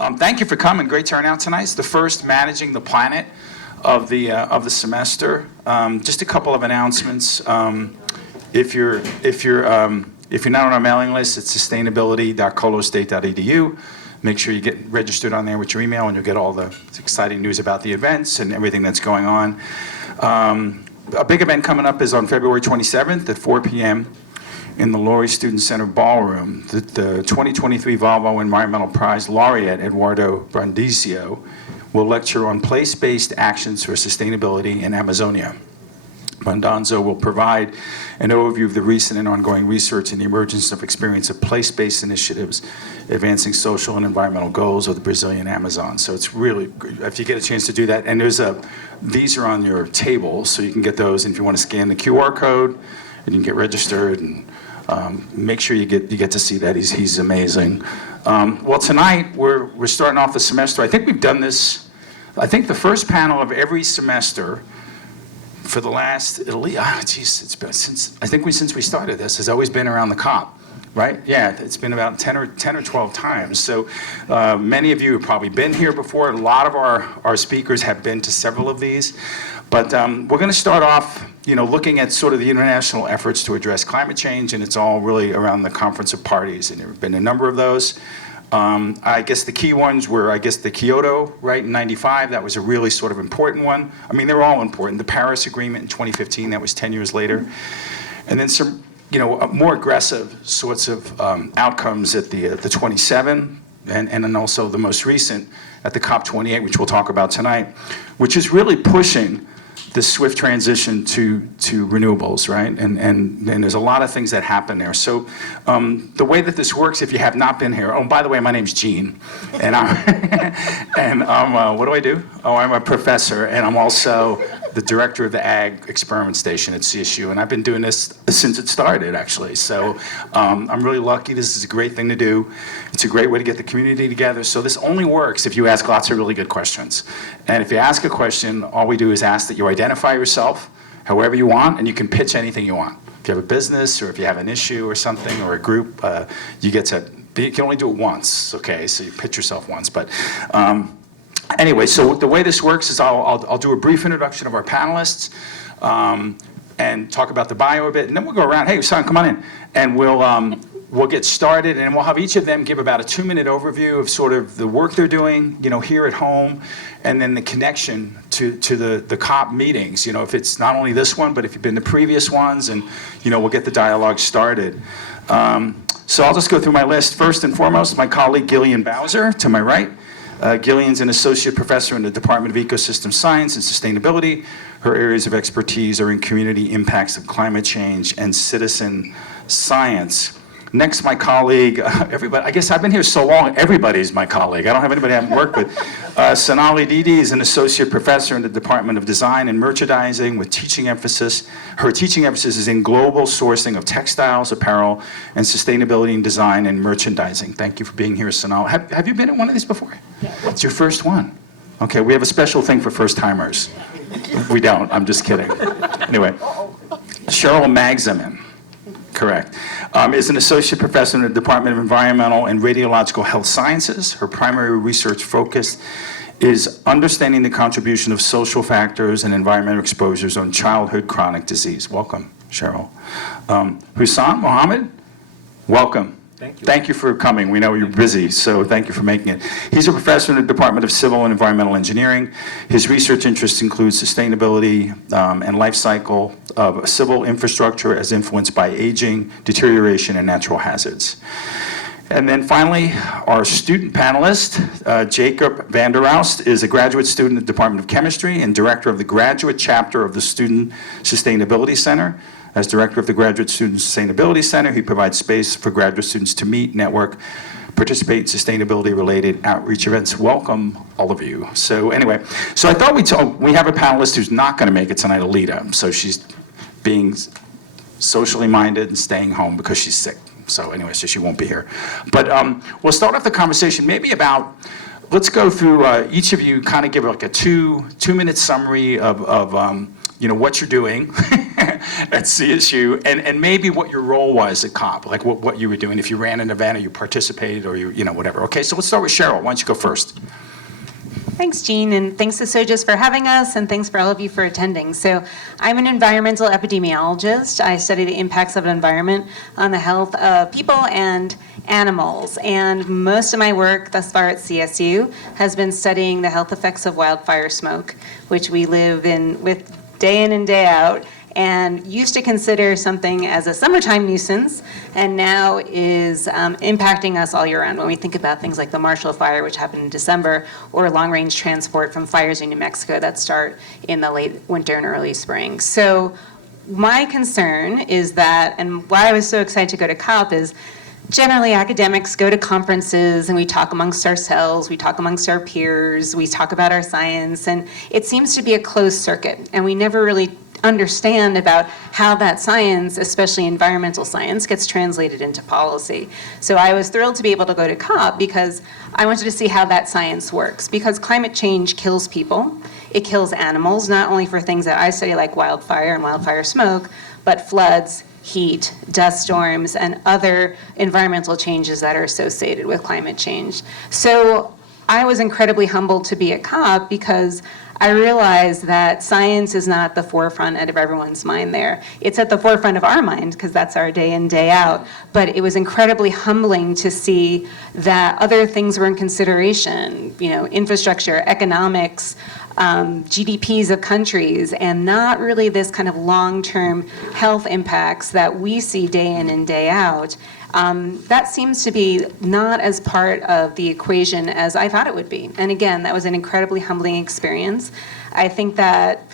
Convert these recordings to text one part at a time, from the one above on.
Thank you for coming. Great turnout tonight. It's the first Managing the Planet of the semester. Just a couple of announcements. If you're not on our mailing list, it's sustainability.colostate.edu. Make sure you get registered on there with your email, and you'll get all the exciting news about the events and everything that's going on. A big event coming up is on February 27th at 4 p.m. in the Laurie Student Center Ballroom. The 2023 Volvo Environmental Prize laureate, Eduardo Brandizio, will lecture on place-based actions for sustainability in Amazonia. Brandizio will provide an overview of the recent and ongoing research and the emergence of experience of place-based initiatives advancing social and environmental goals of the Brazilian Amazon. So it's really, if you get a chance to do that, and these are on your table, so you can get those, and if you want to scan the QR code, and you can get registered, and make sure you get to see that. He's amazing. Well, tonight we're starting off the semester. I think we've done this, I think the first panel of every semester for the last, it's been since we started this, has always been around the COP, right? Yeah, it's been about 10 or 12 times. So many of you have probably been here before. A lot of our speakers have been to several of these. But we're going to start off, looking at sort of the international efforts to address climate change, and it's all really around the Conference of Parties, and there have been a number of those. I guess the key ones were, the Kyoto, right, in '95. That was a really sort of important one. I mean, they're all important. The Paris Agreement in 2015, that was 10 years later. And then some, more aggressive sorts of outcomes at the 27, and then also the most recent at the COP28, which we'll talk about tonight, which is really pushing the swift transition to renewables, right? And there's a lot of things that happen there. So the way that this works, if you have not been here, by the way, my name's Gene, and I'm what do I do? Oh, I'm a professor, and I'm also the director of the Ag Experiment Station at CSU, and I've been doing this since it started, actually. So I'm really lucky. This is a great thing to do. It's a great way to get the community together. So this only works if you ask lots of really good questions. And if you ask a question, all we do is ask that you identify yourself however you want, and you can pitch anything you want. If you have a business, or if you have an issue or something, or a group, you can only do it once, okay? So you pitch yourself once. But anyway, so the way this works is I'll do a brief introduction of our panelists and talk about the bio a bit, and then we'll go around. Hey, son, come on in, and we'll get started, and we'll have each of them give about a 2-minute overview of sort of the work they're doing, here at home, and then the connection to the COP meetings. If it's not only this one, but if you've been to previous ones, and we'll get the dialogue started. So I'll just go through my list. First and foremost, my colleague Gillian Bowser, to my right. Gillian's an associate professor in the Department of Ecosystem Science and Sustainability. Her areas of expertise are in community impacts of climate change and citizen science. Next, my colleague, everybody, I guess I've been here so long, everybody's my colleague. I don't have anybody I haven't worked with. Sonali Didi is an associate professor in the Department of Design and Merchandising with teaching emphasis. Her teaching emphasis is in global sourcing of textiles, apparel, and sustainability in design and merchandising. Thank you for being here, Sonali. Have you been at one of these before? Yeah. What's your first one? Okay, we have a special thing for first-timers. We don't, I'm just kidding. Anyway, Sheryl Magzamen. Correct. Is an associate professor in the Department of Environmental and Radiological Health Sciences. Her primary research focus is understanding the contribution of social factors and environmental exposures on childhood chronic disease. Welcome, Sheryl. Hussam Mohammed, welcome. Thank you. Thank you for coming. We know you're busy, so thank you for making it. He's a professor in the Department of Civil and Environmental Engineering. His research interests include sustainability and life cycle of civil infrastructure as influenced by aging, deterioration, and natural hazards. And then finally, our student panelist, Jacob VanderRoest, is a graduate student at the Department of Chemistry and director of the graduate chapter of the Student Sustainability Center. As director of the Graduate Student Sustainability Center, he provides space for graduate students to meet, network, participate in sustainability-related outreach events. Welcome, all of you. So anyway, so I thought we have a panelist who's not going to make it tonight, Alita. So she's being socially minded and staying home because she's sick. So anyway, so she won't be here. But we'll start off the conversation maybe about, let's go through, each of you kind of give like a two-minute summary of what you're doing, at CSU, and maybe what your role was at COP, like what you were doing, if you ran an event or you participated or you know, whatever. Okay, so let's start with Sheryl. Why don't you go first? Thanks, Jean, and thanks to Sojas for having us, and thanks for all of you for attending. So I'm an environmental epidemiologist. I study the impacts of an environment on the health of people and animals, and most of my work thus far at CSU has been studying the health effects of wildfire smoke, which we live in with day in and day out, and used to consider something as a summertime nuisance, and now is impacting us all year round when we think about things like the Marshall Fire, which happened in December, or long-range transport from fires in New Mexico that start in the late winter and early spring. So my concern is that, and why I was so excited to go to COP is, generally academics go to conferences and we talk amongst ourselves, we talk amongst our peers, we talk about our science, and it seems to be a closed circuit, and we never really understand about how that science, especially environmental science, gets translated into policy. So I was thrilled to be able to go to COP because I wanted to see how that science works, because climate change kills people, it kills animals, not only for things that I study like wildfire and wildfire smoke, but floods, heat, dust storms, and other environmental changes that are associated with climate change. So I was incredibly humbled to be at COP because I realized that science is not the forefront of everyone's mind there. It's at the forefront of our mind because that's our day in, day out. But it was incredibly humbling to see that other things were in consideration, you know, infrastructure, economics, GDPs of countries, and not really this kind of long-term health impacts that we see day in and day out. That seems to be not as part of the equation as I thought it would be. And again, that was an incredibly humbling experience. I think that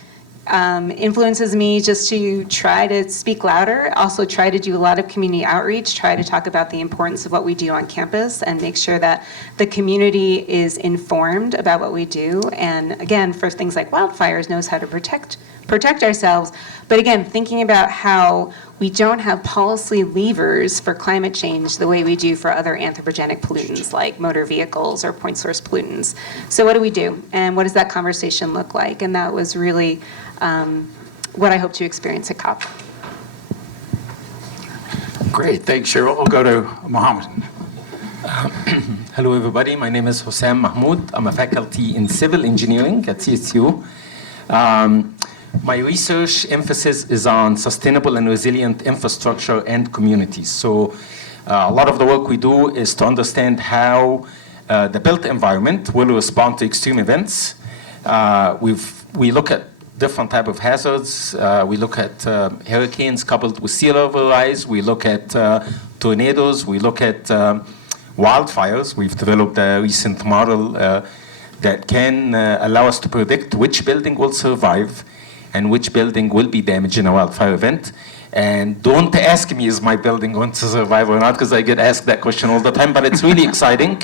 influences me just to try to speak louder, also try to do a lot of community outreach, try to talk about the importance of what we do on campus and make sure that the community is informed about what we do. And again, for things like wildfires, knows how to protect ourselves. But again, thinking about how we don't have policy levers for climate change the way we do for other anthropogenic pollutants like motor vehicles or point source pollutants. So what do we do? And what does that conversation look like? And that was really what I hope to experience at COP. Great, thanks, Sheryl. We'll go to Mahmoud. Hello, everybody. My name is Hussam Mahmoud. I'm a faculty in civil engineering at CSU. My research emphasis is on sustainable and resilient infrastructure and communities. So a lot of the work we do is to understand how the built environment will respond to extreme events. We look at different type of hazards. We look at hurricanes coupled with sea level rise. We look at tornadoes. We look at wildfires. We've developed a recent model that can allow us to predict which building will survive and which building will be damaged in a wildfire event. And don't ask me, is my building going to survive or not, because I get asked that question all the time, but it's really exciting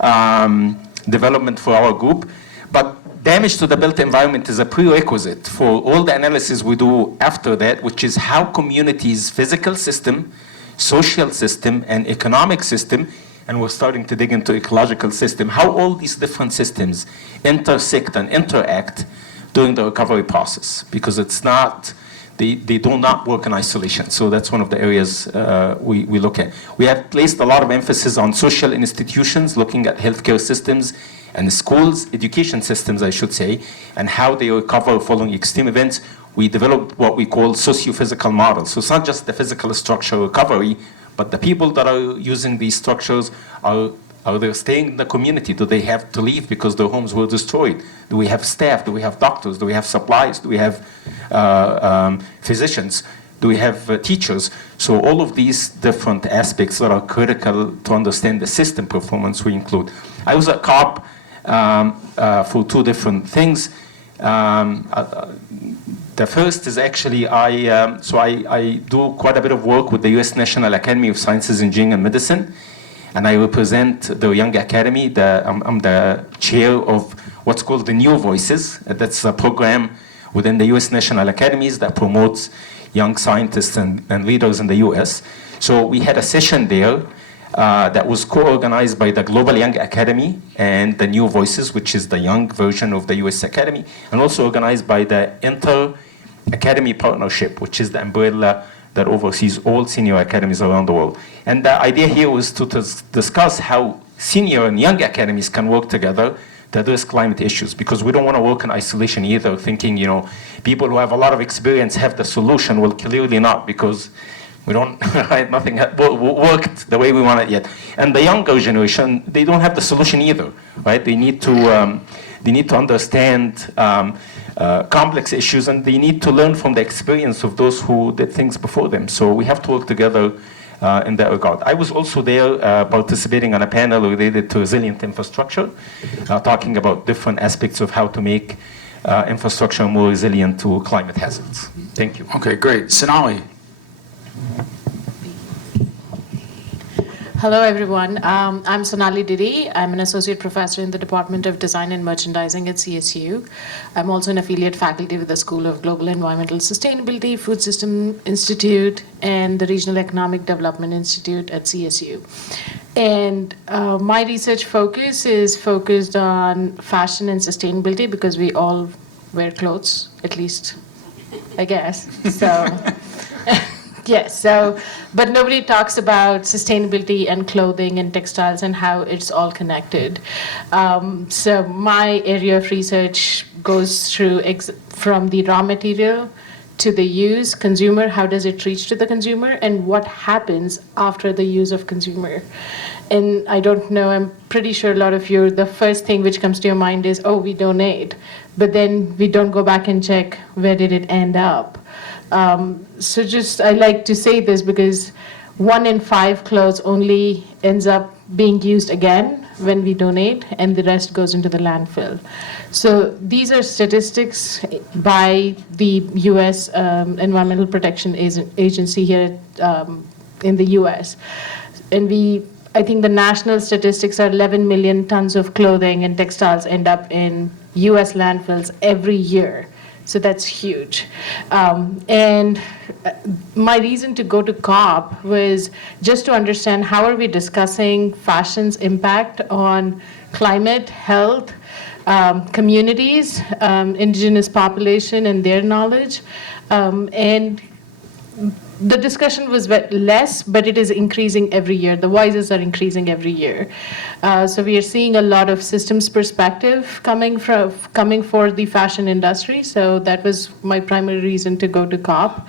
development for our group. But damage to the built environment is a prerequisite for all the analysis we do after that, which is how communities' physical system, social system, and economic system, and we're starting to dig into ecological system, how all these different systems intersect and interact during the recovery process, because it's not, they do not work in isolation. So that's one of the areas we look at. We have placed a lot of emphasis on social institutions, looking at healthcare systems and schools, education systems, I should say, and how they recover following extreme events. We developed what we call socio-physical models. So it's not just the physical structure recovery, but the people that are using these structures are they staying in the community? Do they have to leave because their homes were destroyed? Do we have staff? Do we have doctors? Do we have supplies? Do we have physicians? Do we have teachers? So all of these different aspects that are critical to understand the system performance we include. I was at COP for two different things. The first is actually I do quite a bit of work with the U.S. National Academy of Sciences, Engineering, and Medicine. And I represent the Young Academy. I'm the chair of what's called the New Voices. That's a program within the U.S. National Academies that promotes young scientists and leaders in the U.S. So we had a session there that was co-organized by the Global Young Academy and the New Voices, which is the young version of the U.S. Academy, and also organized by the Academy Partnership, which is the umbrella that oversees all senior academies around the world. And the idea here was to discuss how senior and young academies can work together to address climate issues, because we don't want to work in isolation either, thinking, people who have a lot of experience have the solution. Well, clearly not, because we don't, right? Nothing worked the way we want it yet. And the younger generation, they don't have the solution either, right? They need to understand complex issues, and they need to learn from the experience of those who did things before them. So we have to work together in that regard. I was also there participating on a panel related to resilient infrastructure, talking about different aspects of how to make infrastructure more resilient to climate hazards. Thank you. Okay, great. Sonali. Hello, everyone. I'm Sonali Didi. I'm an associate professor in the Department of Design and Merchandising at CSU. I'm also an affiliate faculty with the School of Global Environmental Sustainability, Food System Institute, and the Regional Economic Development Institute at CSU. And my research focus is focused on fashion and sustainability, because we all wear clothes, at least, I guess. So. Yes, but nobody talks about sustainability and clothing and textiles and how it's all connected. So my area of research goes through from the raw material to the use, consumer, how does it reach to the consumer, and what happens after the use of consumer. And I don't know, I'm pretty sure a lot of you, the first thing which comes to your mind is, oh, we donate, but then we don't go back and check where did it end up. So I like to say this because 1 in 5 clothes only ends up being used again when we donate, and the rest goes into the landfill. So these are statistics by the U.S. Environmental Protection Agency here in the U.S. And I think the national statistics are 11 million tons of clothing and textiles end up in U.S. landfills every year. So that's huge. And my reason to go to COP was just to understand how are we discussing fashion's impact on climate, health, communities, indigenous population and their knowledge. And the discussion was less, but it is increasing every year. The voices are increasing every year. So we are seeing a lot of systems perspective coming for the fashion industry. So that was my primary reason to go to COP.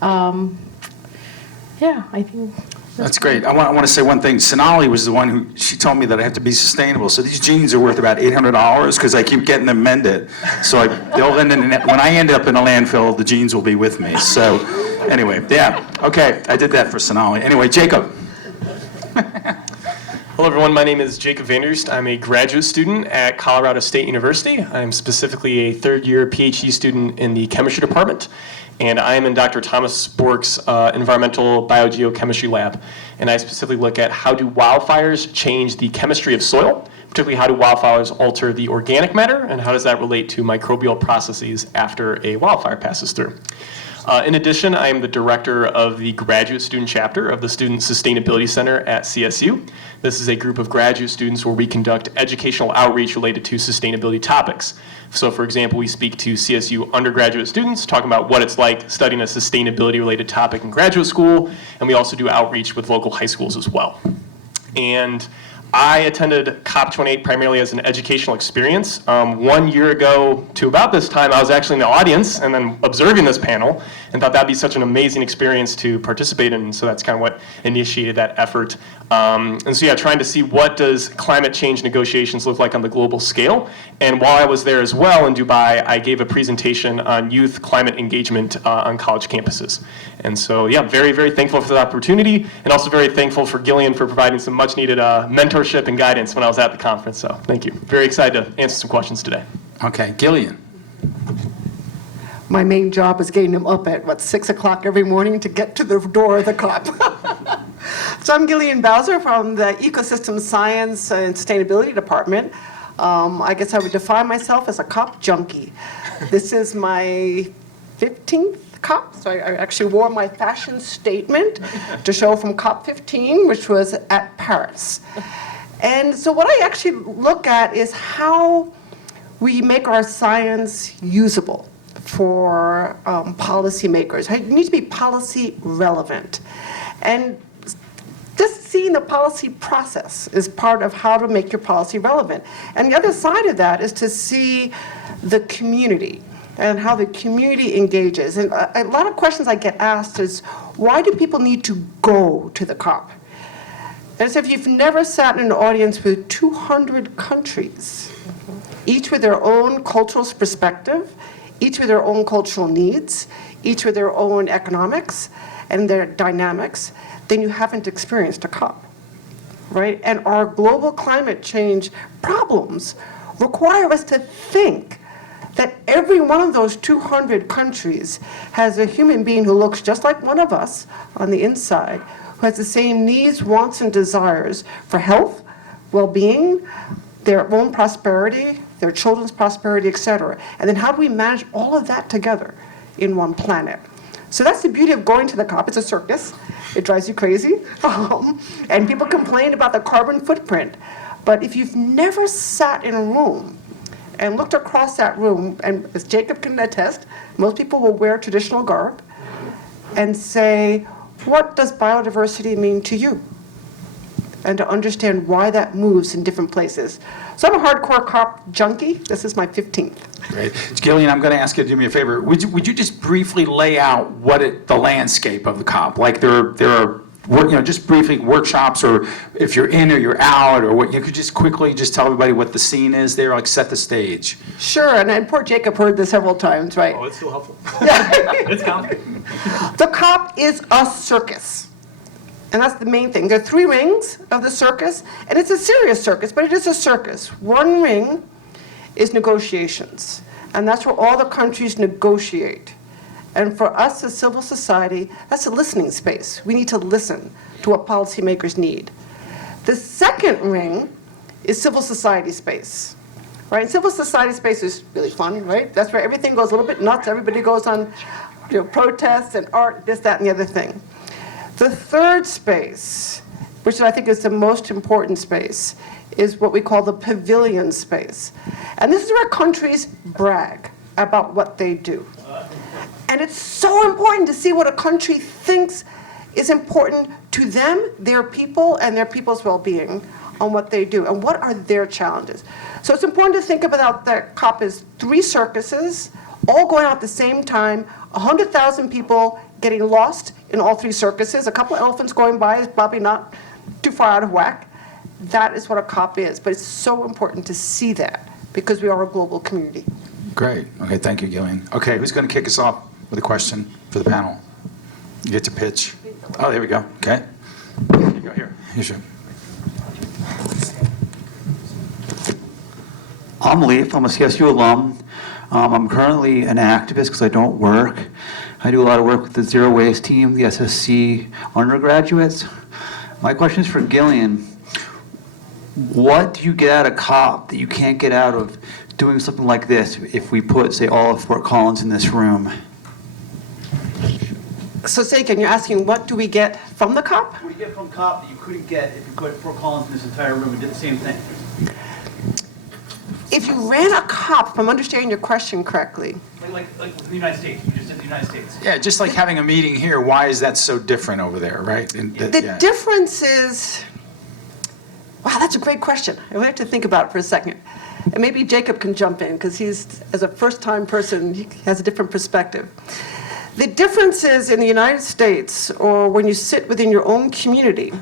Yeah, I think. That's great. I want to say one thing. Sonali was the one she told me that I have to be sustainable. So these jeans are worth about $800 because I keep getting them mended. So when I end up in a landfill, the jeans will be with me. So anyway, yeah. Okay, I did that for Sonali. Anyway, Jacob. Hello, everyone. My name is Jacob VanderRoest. I'm a graduate student at Colorado State University. I'm specifically a third-year PhD student in the chemistry department. And I am in Dr. Thomas Bork's environmental biogeochemistry lab. And I specifically look at how do wildfires change the chemistry of soil, particularly how do wildfires alter the organic matter, and how does that relate to microbial processes after a wildfire passes through. In addition, I am the director of the graduate student chapter of the Student Sustainability Center at CSU. This is a group of graduate students where we conduct educational outreach related to sustainability topics. So for example, we speak to CSU undergraduate students talking about what it's like studying a sustainability related topic in graduate school, and we also do outreach with local high schools as well. And I attended COP28 primarily as an educational experience. 1 year ago to about this time, I was actually in the audience and then observing this panel and thought that'd be such an amazing experience to participate in. So that's kind of what initiated that effort. And so yeah, trying to see what does climate change negotiations look like on the global scale. And while I was there as well in Dubai, I gave a presentation on youth climate engagement on college campuses. And so yeah, very, very thankful for the opportunity, and also very thankful for Gillian for providing some much needed mentorship and guidance when I was at the conference. So thank you. Very excited to answer some questions today. Okay, Gillian. My main job is getting them up at, 6 o'clock every morning to get to the door of the COP. So I'm Gillian Bowser from the Ecosystem Science and Sustainability Department. I guess I would define myself as a COP junkie. This is my 15th COP, so I actually wore my fashion statement to show from COP15, which was at Paris. And so what I actually look at is how we make our science usable for policymakers. It needs to be policy relevant. And just seeing the policy process is part of how to make your policy relevant. And the other side of that is to see the community and how the community engages. And a lot of questions I get asked is, why do people need to go to the COP? And so if you've never sat in an audience with 200 countries, each with their own cultural perspective, each with their own cultural needs, each with their own economics and their dynamics, then you haven't experienced a COP, right? And our global climate change problems require us to think that every one of those 200 countries has a human being who looks just like one of us on the inside, who has the same needs, wants, and desires for health, well-being, their own prosperity, their children's prosperity, et cetera. And then how do we manage all of that together in one planet? So that's the beauty of going to the COP. It's a circus. It drives you crazy. And people complain about the carbon footprint. But if you've never sat in a room and looked across that room, and as Jacob can attest, most people will wear traditional garb and say, what does biodiversity mean to you? And to understand why that moves in different places. So I'm a hardcore COP junkie. This is my 15th. Great. Gillian, I'm going to ask you to do me a favor. Would you just briefly lay out the landscape of the COP? Like there are just briefly workshops, or if you're in or you're out, or what, you could just quickly just tell everybody what the scene is there, like set the stage. Sure, and poor Jacob heard this several times, right? Oh, it's still helpful. It's counting. The COP is a circus. And that's the main thing. There are 3 rings of the circus, and it's a serious circus, but it is a circus. One ring is negotiations, and that's where all the countries negotiate. And for us as civil society, that's a listening space. We need to listen to what policymakers need. The second ring is civil society space, right? And civil society space is really fun, right? That's where everything goes a little bit nuts. Everybody goes on protests and art, this, that, and the other thing. The third space, which I think is the most important space, is what we call the pavilion space. And this is where countries brag about what they do. And it's so important to see what a country thinks is important to them, their people, and their people's well-being on what they do, and what are their challenges. So it's important to think about that COP as 3 circuses, all going on at the same time, 100,000 people getting lost in all 3 circuses. A couple elephants going by is probably not too far out of whack. That is what a COP is, but it's so important to see that because we are a global community. Great. Okay, thank you, Gillian. Okay, who's going to kick us off with a question for the panel? You get to pitch. Oh, there we go. Okay. Here you go. Here. You should. I'm Leif. I'm a CSU alum. I'm currently an activist because I don't work. I do a lot of work with the Zero Waste team, the SSC undergraduates. My question is for Gillian. What do you get out of COP that you can't get out of doing something like this if we put, say, all of Fort Collins in this room? So Sagan, you're asking what do we get from the COP? What do you get from COP that you couldn't get if you put Fort Collins in this entire room and did the same thing? If you ran a COP, if I'm understanding your question correctly, Like the United States, you just did the United States. Yeah, just like having a meeting here, why is that so different over there, right? And the difference is, wow, that's a great question. I have to think about it for a second. And maybe Jacob can jump in because he's, as a first-time person, he has a different perspective. The difference is in the United States, or when you sit within your own community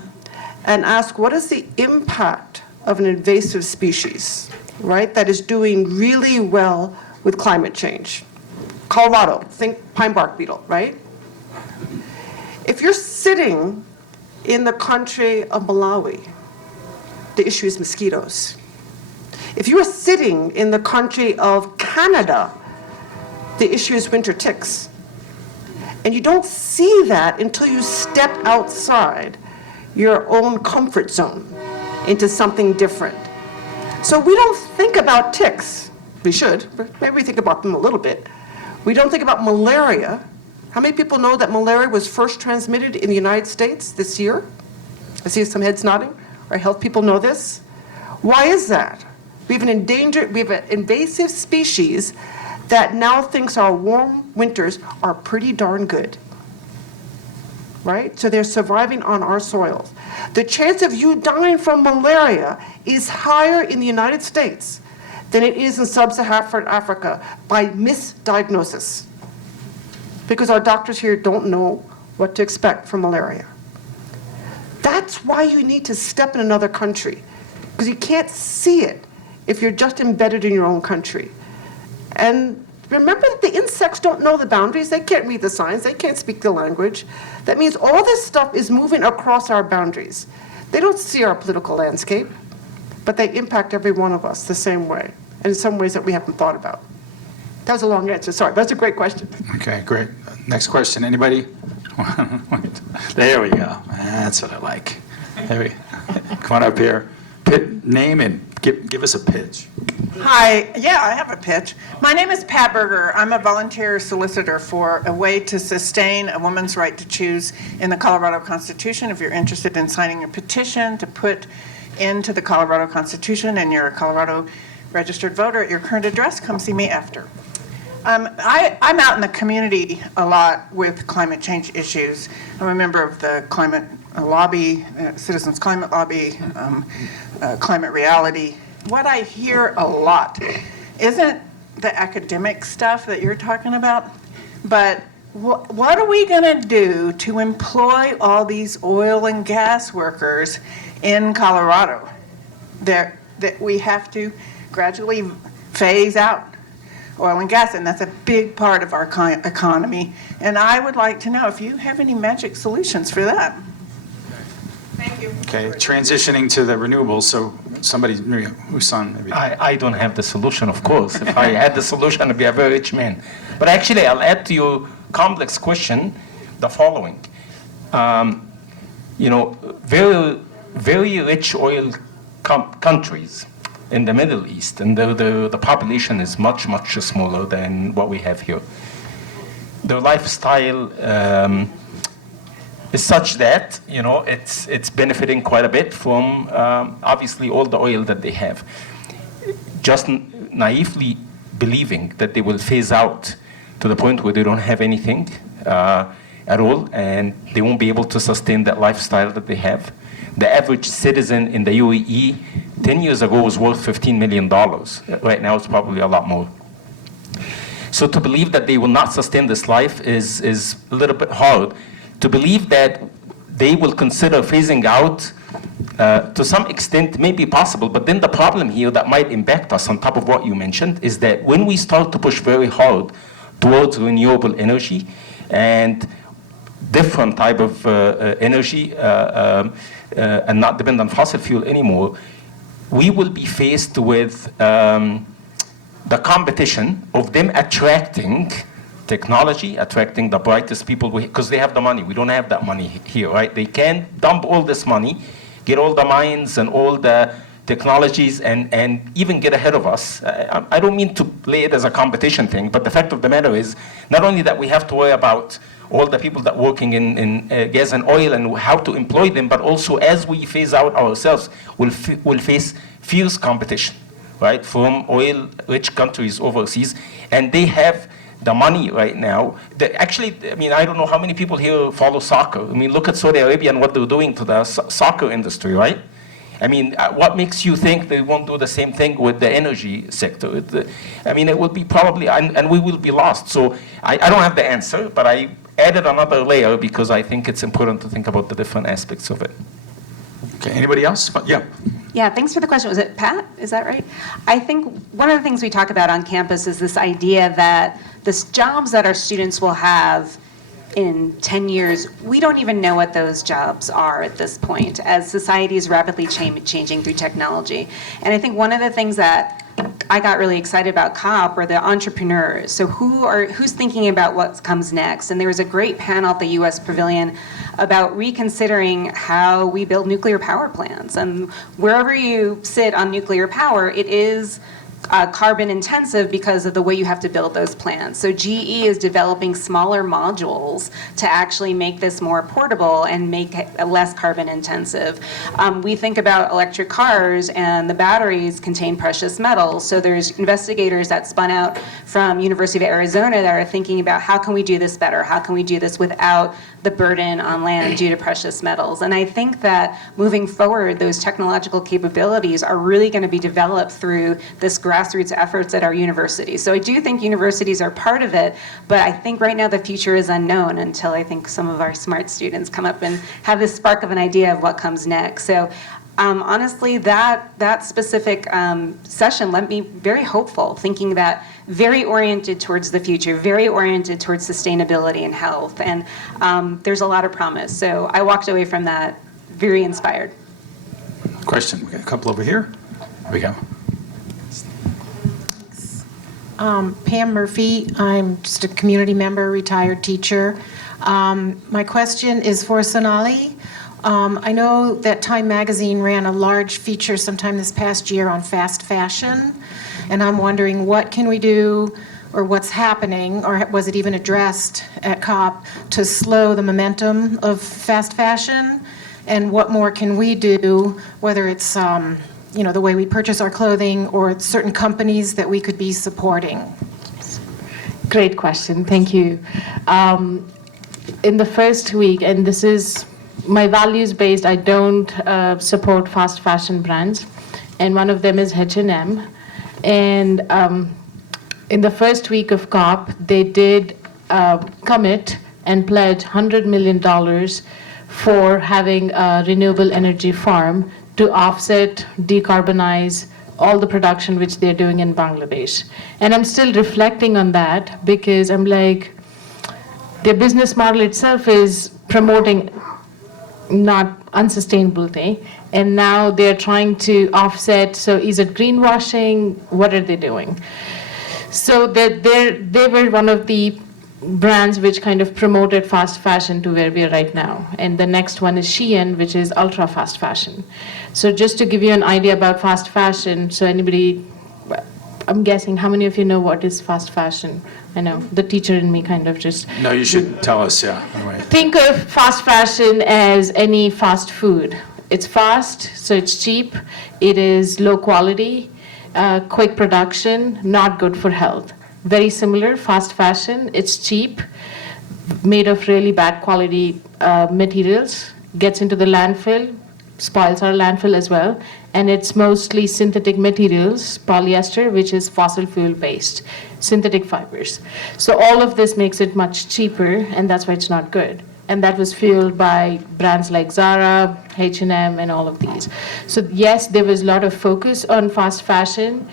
and ask, what is the impact of an invasive species, right, that is doing really well with climate change? Colorado, think pine bark beetle, right? If you're sitting in the country of Malawi, the issue is mosquitoes. If you are sitting in the country of Canada, the issue is winter ticks. And you don't see that until you step outside your own comfort zone into something different. So we don't think about ticks. We should, but maybe we think about them a little bit. We don't think about malaria. How many people know that malaria was first transmitted in the United States this year? I see some heads nodding. Our health people know this. Why is that? We have an invasive species that now thinks our warm winters are pretty darn good. Right? So they're surviving on our soils. The chance of you dying from malaria is higher in the United States than it is in sub-Saharan Africa by misdiagnosis. Because our doctors here don't know what to expect from malaria. That's why you need to step in another country, because you can't see it if you're just embedded in your own country. And remember that the insects don't know the boundaries. They can't read the signs. They can't speak the language. That means all this stuff is moving across our boundaries. They don't see our political landscape, but they impact every one of us the same way, and in some ways that we haven't thought about. That was a long answer, sorry, but that's a great question. Okay, great. Next question, anybody? There we go. That's what I like. Come on up here. Name and give us a pitch. Hi, yeah, I have a pitch. My name is Pat Berger. I'm a volunteer solicitor for a way to sustain a woman's right to choose in the Colorado Constitution. If you're interested in signing a petition to put into the Colorado Constitution and you're a Colorado registered voter at your current address, come see me after. I'm out in the community a lot with climate change issues. I'm a member of the climate lobby, Citizens Climate Lobby, Climate Reality. What I hear a lot isn't the academic stuff that you're talking about, but what are we going to do to employ all these oil and gas workers in Colorado that we have to gradually phase out oil and gas, and that's a big part of our economy. And I would like to know if you have any magic solutions for that. Thank you. Okay, transitioning to the renewables, so somebody, maybe Hussam, maybe. I don't have the solution, of course. If I had the solution, I'd be a very rich man. But actually, I'll add to your complex question the following. Very, very rich oil countries in the Middle East, and the population is much, much smaller than what we have here. Their lifestyle is such that, it's benefiting quite a bit from, obviously, all the oil that they have. Just naively believing that they will phase out to the point where they don't have anything at all, and they won't be able to sustain that lifestyle that they have. The average citizen in the UAE 10 years ago was worth $15 million. Right now it's probably a lot more. So to believe that they will not sustain this life is a little bit hard. To believe that they will consider phasing out to some extent may be possible, but then the problem here that might impact us on top of what you mentioned is that when we start to push very hard towards renewable energy and different type of energy and not depend on fossil fuel anymore, we will be faced with the competition of them attracting technology, attracting the brightest people, because they have the money. We don't have that money here, right? They can dump all this money, get all the mines and all the technologies and even get ahead of us. I don't mean to play it as a competition thing, but the fact of the matter is not only that we have to worry about all the people that are working in gas and oil and how to employ them, but also as we phase out ourselves, we'll face fierce competition, right, from oil-rich countries overseas, and they have the money right now. Actually, I don't know how many people here follow soccer. Look at Saudi Arabia and what they're doing to the soccer industry, right? What makes you think they won't do the same thing with the energy sector? It will be probably, and we will be lost. So I don't have the answer, but I added another layer because I think it's important to think about the different aspects of it. Okay, anybody else? Yeah. Yeah, thanks for the question. Was it Pat? Is that right? I think one of the things we talk about on campus is this idea that the jobs that our students will have in 10 years, we don't even know what those jobs are at this point, as society is rapidly changing through technology. And I think one of the things that I got really excited about COP were the entrepreneurs. So who's thinking about what comes next? And there was a great panel at the US Pavilion about reconsidering how we build nuclear power plants. And wherever you sit on nuclear power, it is carbon intensive because of the way you have to build those plants. So GE is developing smaller modules to actually make this more portable and make it less carbon intensive. We think about electric cars, and the batteries contain precious metals. So there's investigators that spun out from University of Arizona that are thinking about how can we do this better? How can we do this without the burden on land due to precious metals? And I think that moving forward, those technological capabilities are really going to be developed through this grassroots efforts at our universities. So I do think universities are part of it, but I think right now the future is unknown until I think some of our smart students come up and have this spark of an idea of what comes next. So honestly, that specific session left me very hopeful, thinking that very oriented towards the future, very oriented towards sustainability and health, and there's a lot of promise. So I walked away from that very inspired. Question, we got a couple over here. Here we go. Pam Murphy, I'm just a community member, retired teacher. My question is for Sonali. I know that Time Magazine ran a large feature sometime this past year on fast fashion, and I'm wondering what can we do, or what's happening, or was it even addressed at COP, to slow the momentum of fast fashion, and what more can we do, whether it's the way we purchase our clothing or certain companies that we could be supporting? Great question, thank you. In the first week, and this is my values-based, I don't support fast fashion brands, and one of them is H&M. And in the first week of COP, they did commit and pledge $100 million for having a renewable energy farm to offset, decarbonize all the production which they're doing in Bangladesh. And I'm still reflecting on that because I'm like, their business model itself is promoting not unsustainability, and now they're trying to offset. So is it greenwashing? What are they doing? So they were one of the brands which kind of promoted fast fashion to where we are right now. And the next one is Shein, which is ultra fast fashion. So just to give you an idea about fast fashion, so anybody, I'm guessing, how many of you know what is fast fashion? I know, the teacher in me kind of just... No, you should tell us, yeah. Anyway. Think of fast fashion as any fast food. It's fast, so it's cheap, it is low quality, quick production, not good for health. Very similar, fast fashion, it's cheap, made of really bad quality materials, gets into the landfill, spoils our landfill as well, and it's mostly synthetic materials, polyester, which is fossil fuel based, synthetic fibers. So all of this makes it much cheaper, and that's why it's not good. And that was fueled by brands like Zara, H&M, and all of these. So yes, there was a lot of focus on fast fashion,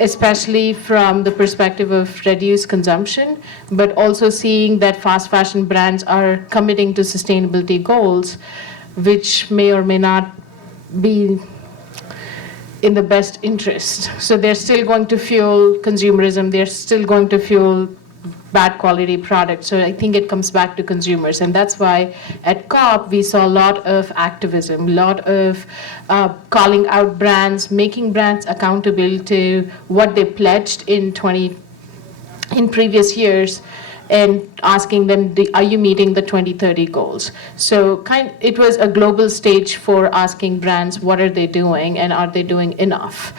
especially from the perspective of reduced consumption, but also seeing that fast fashion brands are committing to sustainability goals, which may or may not be in the best interest. So they're still going to fuel consumerism, they're still going to fuel bad quality products. So I think it comes back to consumers. And that's why at COP, we saw a lot of activism, a lot of calling out brands, making brands accountable to what they pledged in previous years, and asking them, are you meeting the 2030 goals? So it was a global stage for asking brands, what are they doing, and are they doing enough?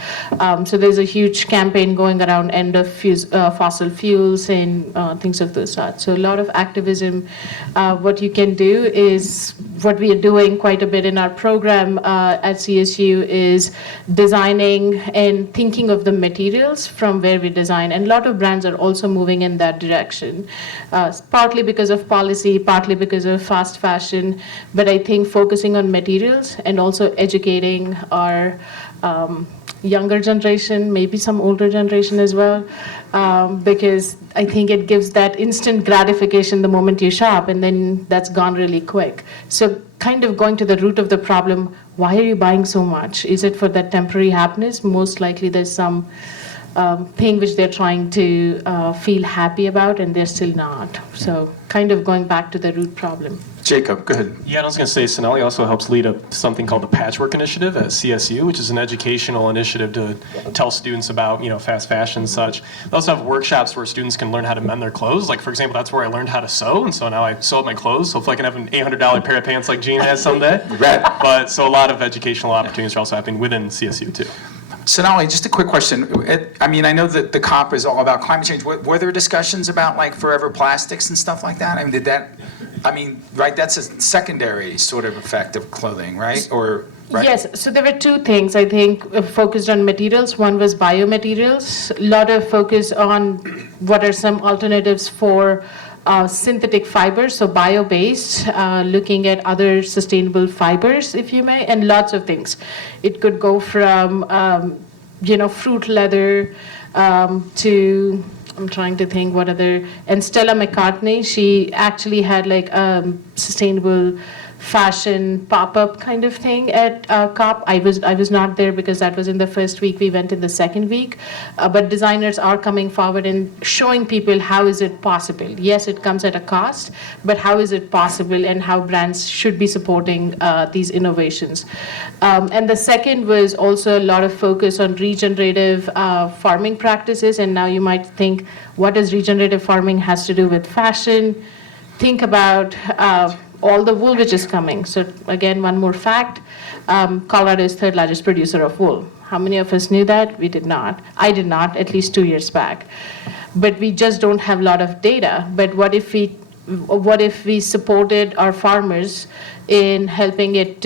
So there's a huge campaign going around end of fossil fuels and things of those sorts. So a lot of activism. What you can do is, what we are doing quite a bit in our program at CSU is designing and thinking of the materials from where we design. And a lot of brands are also moving in that direction. Partly because of policy, partly because of fast fashion, but I think focusing on materials and also educating our younger generation, maybe some older generation as well, because I think it gives that instant gratification the moment you shop, and then that's gone really quick. So kind of going to the root of the problem, why are you buying so much? Is it for that temporary happiness? Most likely there's some thing which they're trying to feel happy about, and they're still not. So kind of going back to the root problem. Jacob, go ahead. Yeah, and I was going to say, Sonali also helps lead something called the Patchwork Initiative at CSU, which is an educational initiative to tell students about, fast fashion and such. They also have workshops where students can learn how to mend their clothes. Like, for example, that's where I learned how to sew, and so now I sew up my clothes. Hopefully I can have an $800 pair of pants like Jean has someday. Right. But so a lot of educational opportunities are also happening within CSU, too. Sonali, just a quick question. I know that the COP is all about climate change. Were there discussions about like forever plastics and stuff like that? Right, that's a secondary sort of effect of clothing, right? Right? Yes, so there were two things, I think, focused on materials. One was biomaterials, a lot of focus on what are some alternatives for synthetic fibers, so bio-based, looking at other sustainable fibers, if you may, and lots of things. It could go from, fruit leather to, I'm trying to think what other, and Stella McCartney, she actually had like sustainable fashion pop-up kind of thing at COP. I was not there because that was in the first week. We went in the second week. But designers are coming forward and showing people how is it possible. Yes, it comes at a cost, but how is it possible and how brands should be supporting these innovations. And the second was also a lot of focus on regenerative farming practices. And now you might think, what does regenerative farming has to do with fashion? Think about all the wool which is coming. So again, one more fact, Colorado is third largest producer of wool. How many of us knew that? We did not. I did not, at least 2 years back. But we just don't have a lot of data. But what if we supported our farmers in helping it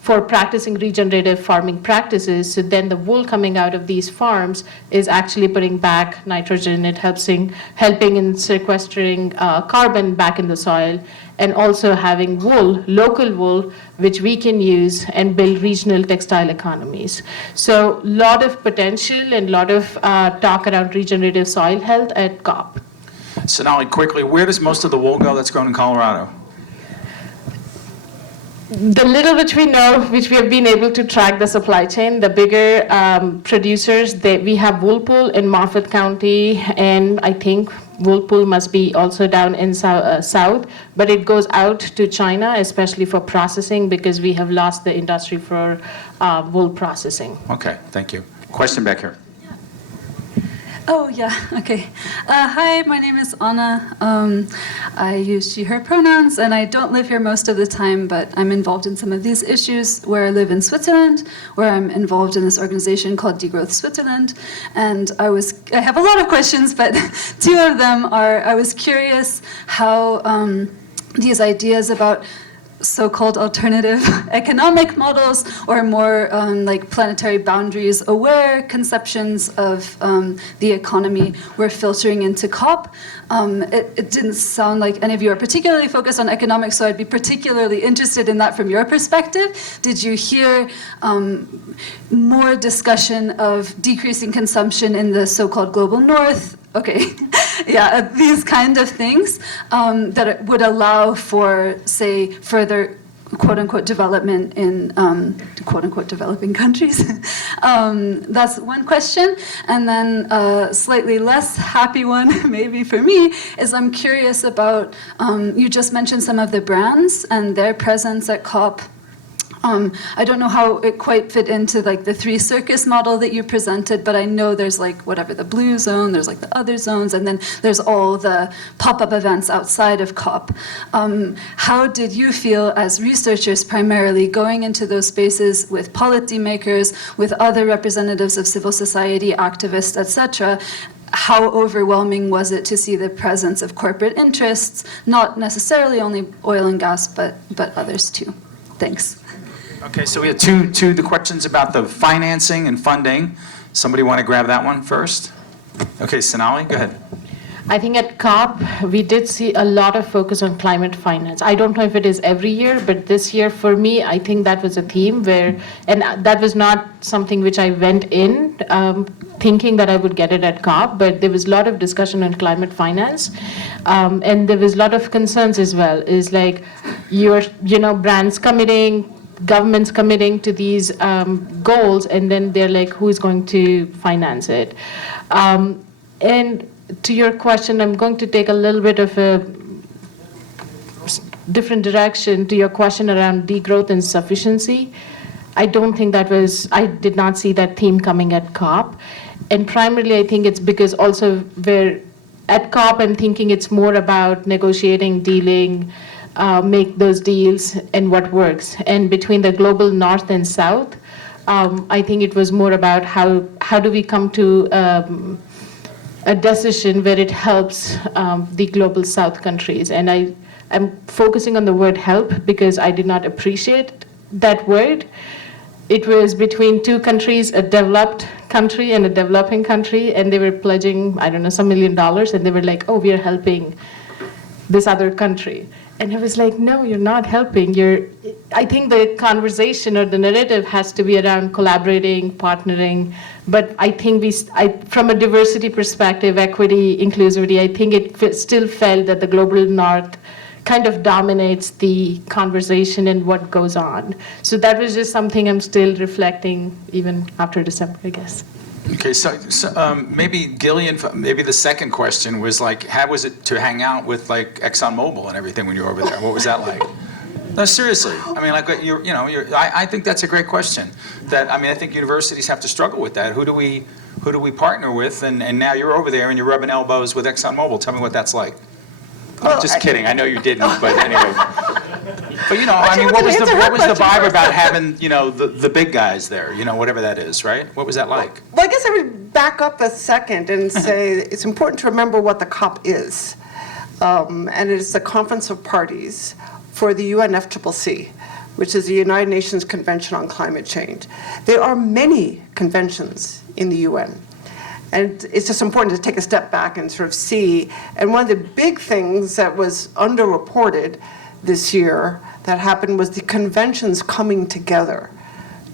for practicing regenerative farming practices, so then the wool coming out of these farms is actually putting back nitrogen, helping in sequestering carbon back in the soil, and also having wool, local wool, which we can use and build regional textile economies. So a lot of potential and a lot of talk around regenerative soil health at COP. Sonali, quickly, where does most of the wool go that's grown in Colorado? The little which we know, which we have been able to track the supply chain, the bigger producers, we have Woolpool in Moffat County, and I think Woolpool must be also down in south, but it goes out to China, especially for processing, because we have lost the industry for wool processing. Okay, thank you. Question back here. Oh, yeah, okay. Hi, my name is Anna. I use she, her pronouns, and I don't live here most of the time, but I'm involved in some of these issues where I live in Switzerland, where I'm involved in this organization called Degrowth Switzerland. And I have a lot of questions, but two of them are, I was curious how these ideas about so-called alternative economic models or more like planetary boundaries aware conceptions of the economy were filtering into COP. It didn't sound like any of you are particularly focused on economics, so I'd be particularly interested in that from your perspective. Did you hear more discussion of decreasing consumption in the so-called global north? Okay, yeah, these kind of things that would allow for, say, further quote-unquote development in quote-unquote developing countries. That's one question. And then a slightly less happy one, maybe for me, is I'm curious about, you just mentioned some of the brands and their presence at COP. I don't know how it quite fit into like the three circus model that you presented, but I know there's like whatever the blue zone, there's like the other zones, and then there's all the pop-up events outside of COP. How did you feel as researchers primarily going into those spaces with policymakers, with other representatives of civil society, activists, etc., how overwhelming was it to see the presence of corporate interests, not necessarily only oil and gas, but others too? Thanks. Okay, so we have two the questions about the financing and funding. Somebody want to grab that one first? Okay, Sonali, go ahead. I think at COP, we did see a lot of focus on climate finance. I don't know if it is every year, but this year for me, I think that was a theme where, and that was not something which I went in thinking that I would get it at COP, but there was a lot of discussion on climate finance. And there was a lot of concerns as well, is like brands committing, governments committing to these goals, and then they're like, who is going to finance it? And to your question, I'm going to take a little bit of a different direction to your question around degrowth and sufficiency. I don't think I did not see that theme coming at COP. And primarily, I think it's because also we're at COP, I'm thinking it's more about negotiating, dealing, make those deals and what works. And between the global north and south, I think it was more about how do we come to a decision where it helps the global south countries. And I'm focusing on the word help because I did not appreciate that word. It was between two countries, a developed country and a developing country, and they were pledging, I don't know, some $1 million, and they were like, oh, we are helping this other country. And I was like, no, you're not helping. I think the conversation or the narrative has to be around collaborating, partnering, but I think from a diversity perspective, equity, inclusivity, I think it still felt that the global north kind of dominates the conversation and what goes on. So that was just something I'm still reflecting even after December, I guess. Okay, so maybe Gillian, maybe the second question was like, how was it to hang out with like ExxonMobil and everything when you were over there? What was that like? No, seriously. I mean, like I think that's a great question. I think universities have to struggle with that. Who do we partner with? And now you're over there and you're rubbing elbows with ExxonMobil. Tell me what that's like. I'm just kidding. I know you didn't, but anyway. But what was the vibe about having the big guys there? Whatever that is, right? What was that like? Well, I guess I would back up a second and say it's important to remember what the COP is, and it is the Conference of Parties for the UNFCCC, which is the United Nations Convention on Climate Change. There are many conventions in the UN. And it's just important to take a step back and sort of see. And one of the big things that was underreported this year that happened was the conventions coming together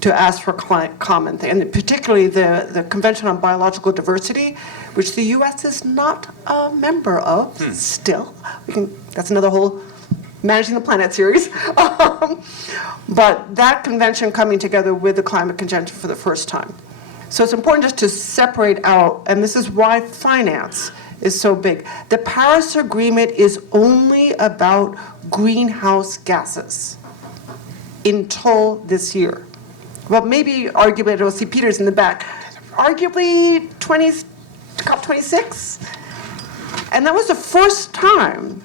to ask for common things, and particularly the Convention on Biological Diversity, which the U.S. is not a member of still. That's another whole Managing the Planet series. But that convention coming together with the Climate Convention for the first time. So it's important just to separate out, and this is why finance is so big. The Paris Agreement is only about greenhouse gases until this year. Well, maybe arguably, we'll see Peter's in the back, arguably COP26. And that was the first time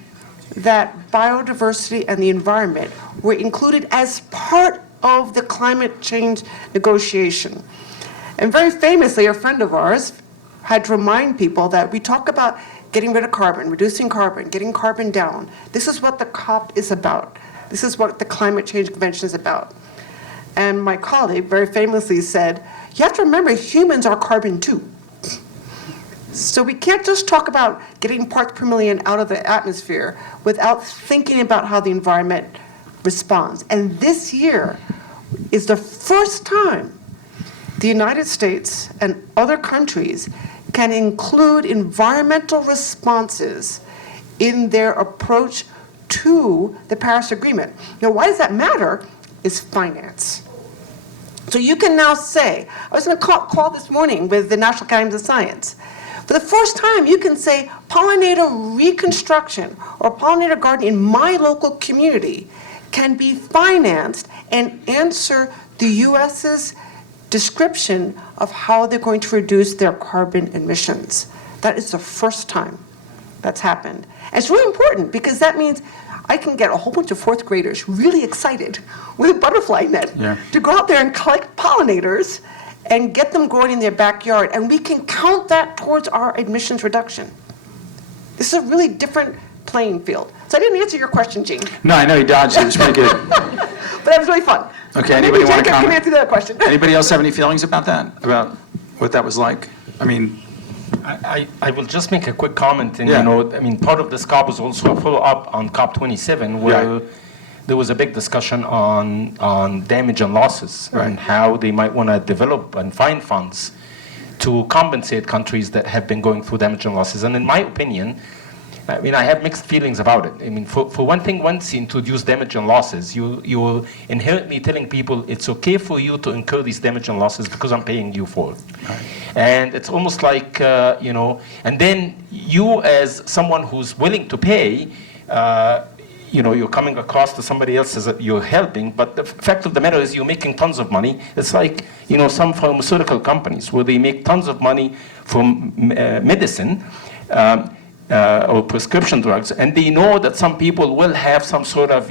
that biodiversity and the environment were included as part of the climate change negotiation. And very famously, a friend of ours had to remind people that we talk about getting rid of carbon, reducing carbon, getting carbon down. This is what the COP is about. This is what the Climate Change Convention is about. And my colleague very famously said, you have to remember humans are carbon too. So we can't just talk about getting parts per million out of the atmosphere without thinking about how the environment responds. And this year is the first time the United States and other countries can include environmental responses in their approach to the Paris Agreement. Now, why does that matter? Is finance. So you can now say, I was going to call this morning with the National Academies of Science. For the first time, you can say pollinator reconstruction or pollinator garden in my local community can be financed and answer the U.S.'s description of how they're going to reduce their carbon emissions. That is the first time that's happened. And it's really important because that means I can get a whole bunch of fourth graders really excited with a butterfly net to go out there and collect pollinators and get them growing in their backyard. And we can count that towards our emissions reduction. This is a really different playing field. So I didn't answer your question, Gene. No, I know you dodged it. It was pretty good. But that was really fun. Okay, anybody want to comment? Can answer that question. Anybody else have any feelings about that? About what that was like? I mean, I will just make a quick comment. And, Yeah. part of this COP was also a follow-up on COP27, where there was a big discussion on damage and losses and how they might want to develop and find funds to compensate countries that have been going through damage and losses. And in my opinion, I have mixed feelings about it. For one thing, once you introduce damage and losses, you're inherently telling people it's okay for you to incur these damage and losses because I'm paying you for it. Right. And it's almost like, and then you as someone who's willing to pay, you're coming across to somebody else as you're helping, but the fact of the matter is you're making tons of money. It's like, some pharmaceutical companies where they make tons of money from medicine or prescription drugs, and they know that some people will have some sort of,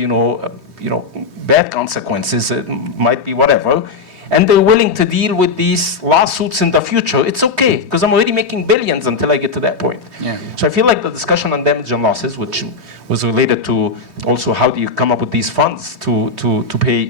bad consequences. It might be whatever. And they're willing to deal with these lawsuits in the future. It's okay, because I'm already making billions until I get to that point. Yeah. So I feel like the discussion on damage and losses, which was related to also how do you come up with these funds to pay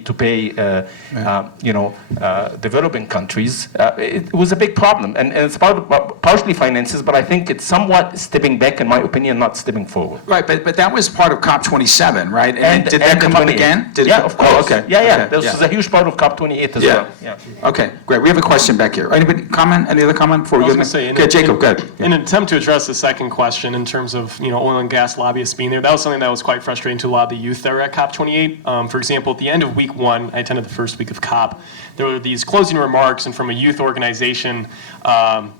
developing countries, it was a big problem. And it's partially finances, but I think it's somewhat stepping back, in my opinion, not stepping forward. Right, but that was part of COP27, right? And did that and come the up 28. again? Yeah, of course. Oh, okay. Yeah. Okay, This is a huge part of COP28 as well. Yeah. Okay, great. We have a question back here. Anybody comment? Any other comment before we I was go? going to say, Okay, Jacob, go ahead. in an attempt to address the second question in terms of oil and gas lobbyists being there, that was something that was quite frustrating to a lot of the youth that were at COP28. For example, at the end of week 1, I attended the first week of COP. There were these closing remarks, and from a youth organization, the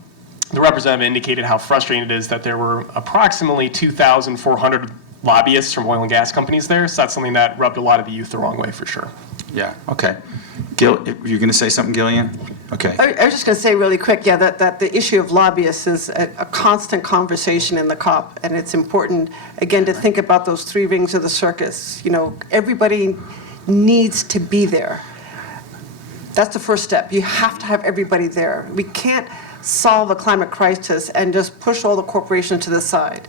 representative indicated how frustrating it is that there were approximately 2,400 lobbyists from oil and gas companies there. So that's something that rubbed a lot of the youth the wrong way for sure. Yeah, okay. Gil, you're going to say something, Gillian? Okay. I was just going to say really quick, that the issue of lobbyists is a constant conversation in the COP, and it's important, again, to think about those 3 rings of the circus. Everybody needs to be there. That's the first step. You have to have everybody there. We can't solve the climate crisis and just push all the corporations to the side,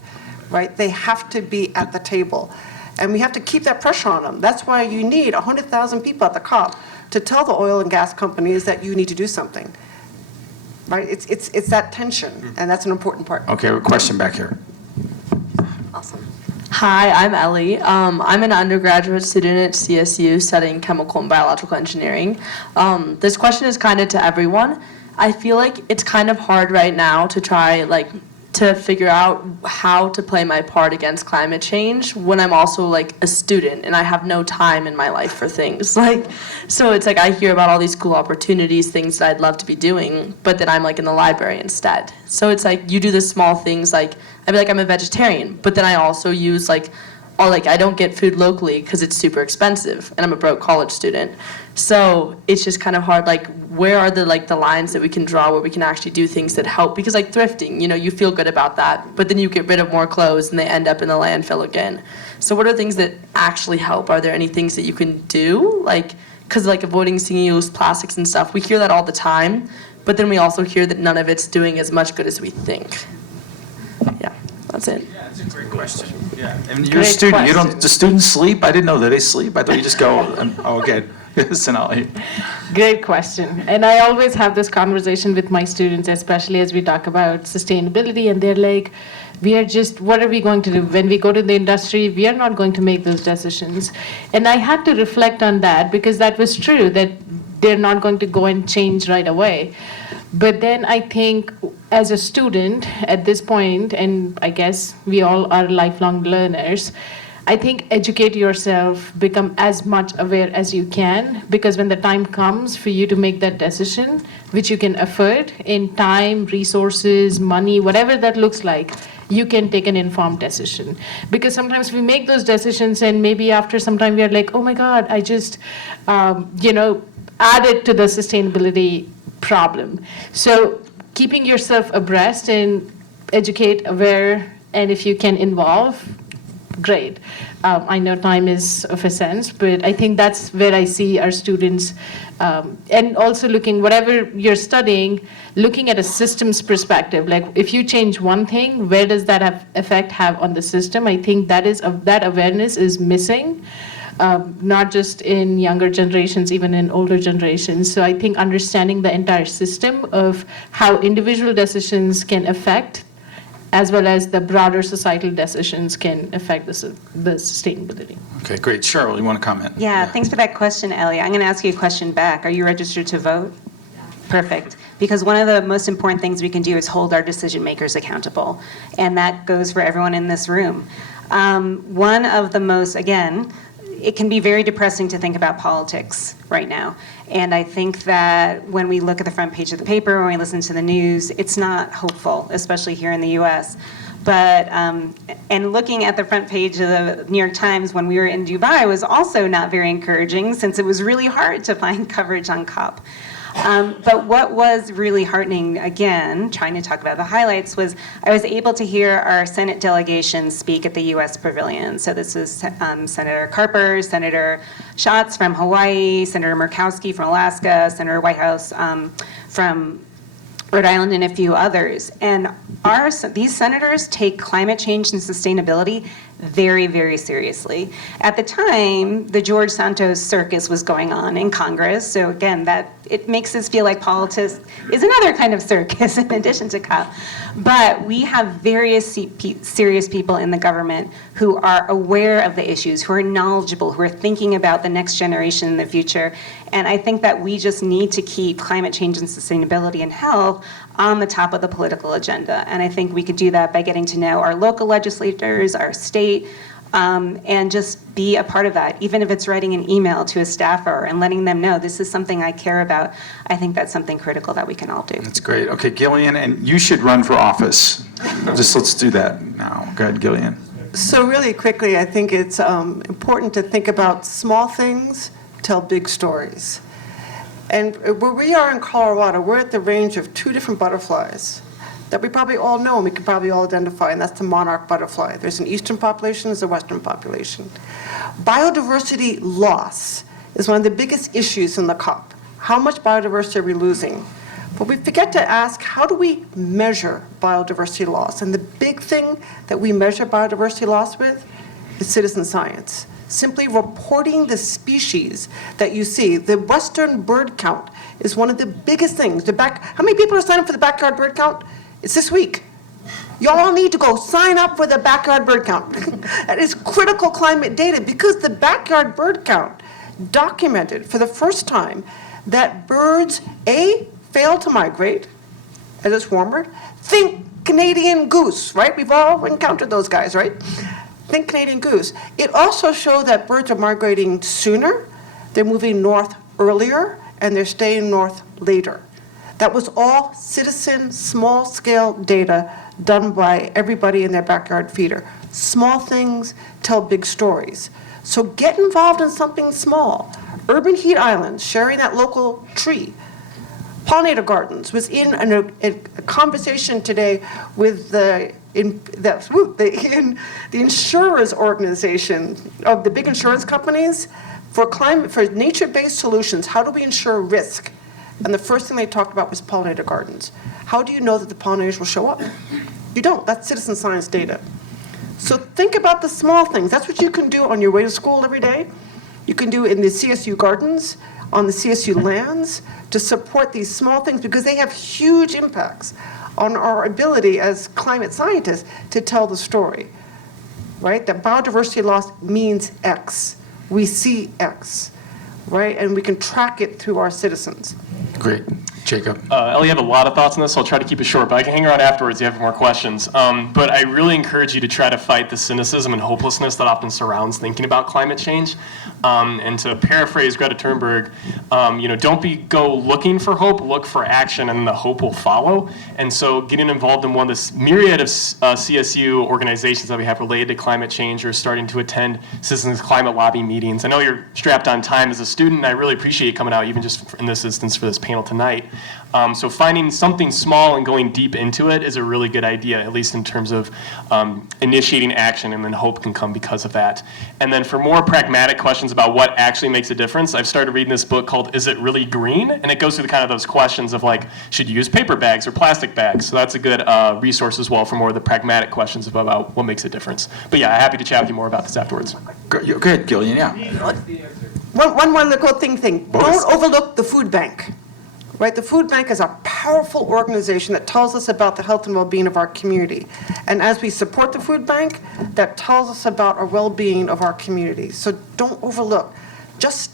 right? They have to be at the table. And we have to keep that pressure on them. That's why you need 100,000 people at the COP to tell the oil and gas companies that you need to do something, right? It's that tension, and that's an important part. Okay, a question back here. Awesome. Hi, I'm Ellie. I'm an undergraduate student at CSU studying chemical and biological engineering. This question is kind of to everyone. I feel like it's kind of hard right now to try, to figure out how to play my part against climate change when I'm also a student and I have no time in my life for things. So it's I hear about all these cool opportunities, things that I'd love to be doing, but then I'm in the library instead. So it's you do the small things, I'd be I'm a vegetarian, but then I also use I don't get food locally because it's super expensive and I'm a broke college student. So it's just kind of hard, where are the the lines that we can draw where we can actually do things that help? Because thrifting, you feel good about that, but then you get rid of more clothes and they end up in the landfill again. So what are things that actually help? Are there any things that you can do? Because avoiding single-use plastics and stuff, we hear that all the time, but then we also hear that none of it's doing as much good as we think. Yeah, that's it. Yeah, that's a great question. Yeah, and you're a student. Do students sleep? I didn't know that they sleep. I thought you just go, okay. Sonali. Great question. And I always have this conversation with my students, especially as we talk about sustainability, and they're like, what are we going to do? When we go to the industry, we are not going to make those decisions. And I had to reflect on that because that was true, that they're not going to go and change right away. But then I think as a student at this point, and I guess we all are lifelong learners, I think educate yourself, become as much aware as you can, because when the time comes for you to make that decision, which you can afford in time, resources, money, whatever that looks like, you can take an informed decision. Because sometimes we make those decisions and maybe after some time we are like, oh my God, I just, added to the sustainability problem. So keeping yourself abreast and educate, aware, and if you can involve, great. I know time is of essence, but I think that's where I see our students, and also whatever you're studying, looking at a systems perspective. If you change one thing, where does that effect have on the system? I think that awareness is missing, not just in younger generations, even in older generations. So I think understanding the entire system of how individual decisions can affect as well as the broader societal decisions can affect the sustainability. Okay, great. Sheryl, you want to comment? Yeah, thanks for that question, Ellie. I'm going to ask you a question back. Are you registered to vote? Yeah. Perfect. Because one of the most important things we can do is hold our decision makers accountable. And that goes for everyone in this room. One of the most, again, it can be very depressing to think about politics right now. And I think that when we look at the front page of the paper, when we listen to the news, it's not hopeful, especially here in the US. But, and looking at the front page of the New York Times when we were in Dubai was also not very encouraging, since it was really hard to find coverage on COP. But what was really heartening, again, trying to talk about the highlights, was I was able to hear our Senate delegation speak at the US Pavilion. So this was Senator Carper, Senator Schatz from Hawaii, Senator Murkowski from Alaska, Senator Whitehouse from Rhode Island, and a few others. And these senators take climate change and sustainability very, very seriously. At the time, the George Santos circus was going on in Congress. So again, it makes us feel like politics is another kind of circus in addition to COP. But we have various serious people in the government who are aware of the issues, who are knowledgeable, who are thinking about the next generation in the future. And I think that we just need to keep climate change and sustainability and health on the top of the political agenda. And I think we could do that by getting to know our local legislators, our state, and just be a part of that. Even if it's writing an email to a staffer and letting them know this is something I care about, I think that's something critical that we can all do. That's great. Okay, Gillian, and you should run for office. Let's do that now. Go ahead, Gillian. So really quickly, I think it's important to think about small things tell big stories. And where we are in Colorado, we're at the range of two different butterflies that we probably all know and we can probably all identify, and that's the monarch butterfly. There's an eastern population, there's a western population. Biodiversity loss is one of the biggest issues in the COP. How much biodiversity are we losing? But we forget to ask, how do we measure biodiversity loss? And the big thing that we measure biodiversity loss with is citizen science. Simply reporting the species that you see. The Western bird count is one of the biggest things. How many people are signing up for the backyard bird count? It's this week. Y'all all need to go sign up for the backyard bird count. That is critical climate data, because the backyard bird count documented for the first time that birds, A, fail to migrate as it's warmer. Think Canadian goose, right? We've all encountered those guys, right? Think Canadian goose. It also showed that birds are migrating sooner, they're moving north earlier, and they're staying north later. That was all citizen, small-scale data done by everybody in their backyard feeder. Small things tell big stories. So get involved in something small. Urban heat islands, sharing that local tree. Pollinator gardens was in a conversation today with the insurers organization of the big insurance companies for nature-based solutions. How do we insure risk? And the first thing they talked about was pollinator gardens. How do you know that the pollinators will show up? You don't. That's citizen science data. So think about the small things. That's what you can do on your way to school every day. You can do it in the CSU gardens, on the CSU lands, to support these small things, because they have huge impacts on our ability as climate scientists to tell the story, right? That biodiversity loss means X. We see X, right? And we can track it through our citizens. Great. Jacob. Ellie, I have a lot of thoughts on this, so I'll try to keep it short, but I can hang around afterwards if you have more questions. But I really encourage you to try to fight the cynicism and hopelessness that often surrounds thinking about climate change. And to paraphrase Greta Thunberg, don't go looking for hope, look for action, and the hope will follow. And so getting involved in one of this myriad of CSU organizations that we have related to climate change, or starting to attend citizens climate lobby meetings. I know you're strapped on time as a student, and I really appreciate you coming out, even just in this instance for this panel tonight. So finding something small and going deep into it is a really good idea, at least in terms of initiating action, and then hope can come because of that. And then for more pragmatic questions about what actually makes a difference, I've started reading this book called Is It Really Green? And it goes through kind of those questions of like, should you use paper bags or plastic bags? So that's a good resource as well for more of the pragmatic questions about what makes a difference. But yeah, happy to chat with you more about this afterwards. Go ahead, Gillian, yeah. One more little thing. Don't overlook the food bank. Right, the food bank is a powerful organization that tells us about the health and well-being of our community. And as we support the food bank, that tells us about our well-being of our community. So don't overlook. Just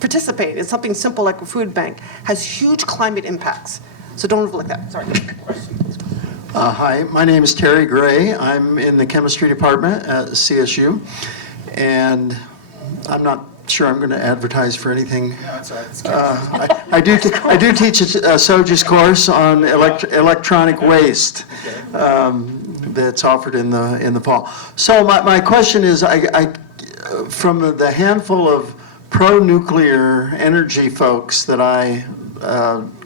participate in something simple like a food bank has huge climate impacts. So don't overlook that. Sorry. Hi, my name is Terry Gray. I'm in the chemistry department at CSU. And I'm not sure I'm going to advertise for anything. I do teach a SOGIS course on electronic waste that's offered in the fall. So my question is, from the handful of pro-nuclear energy folks that I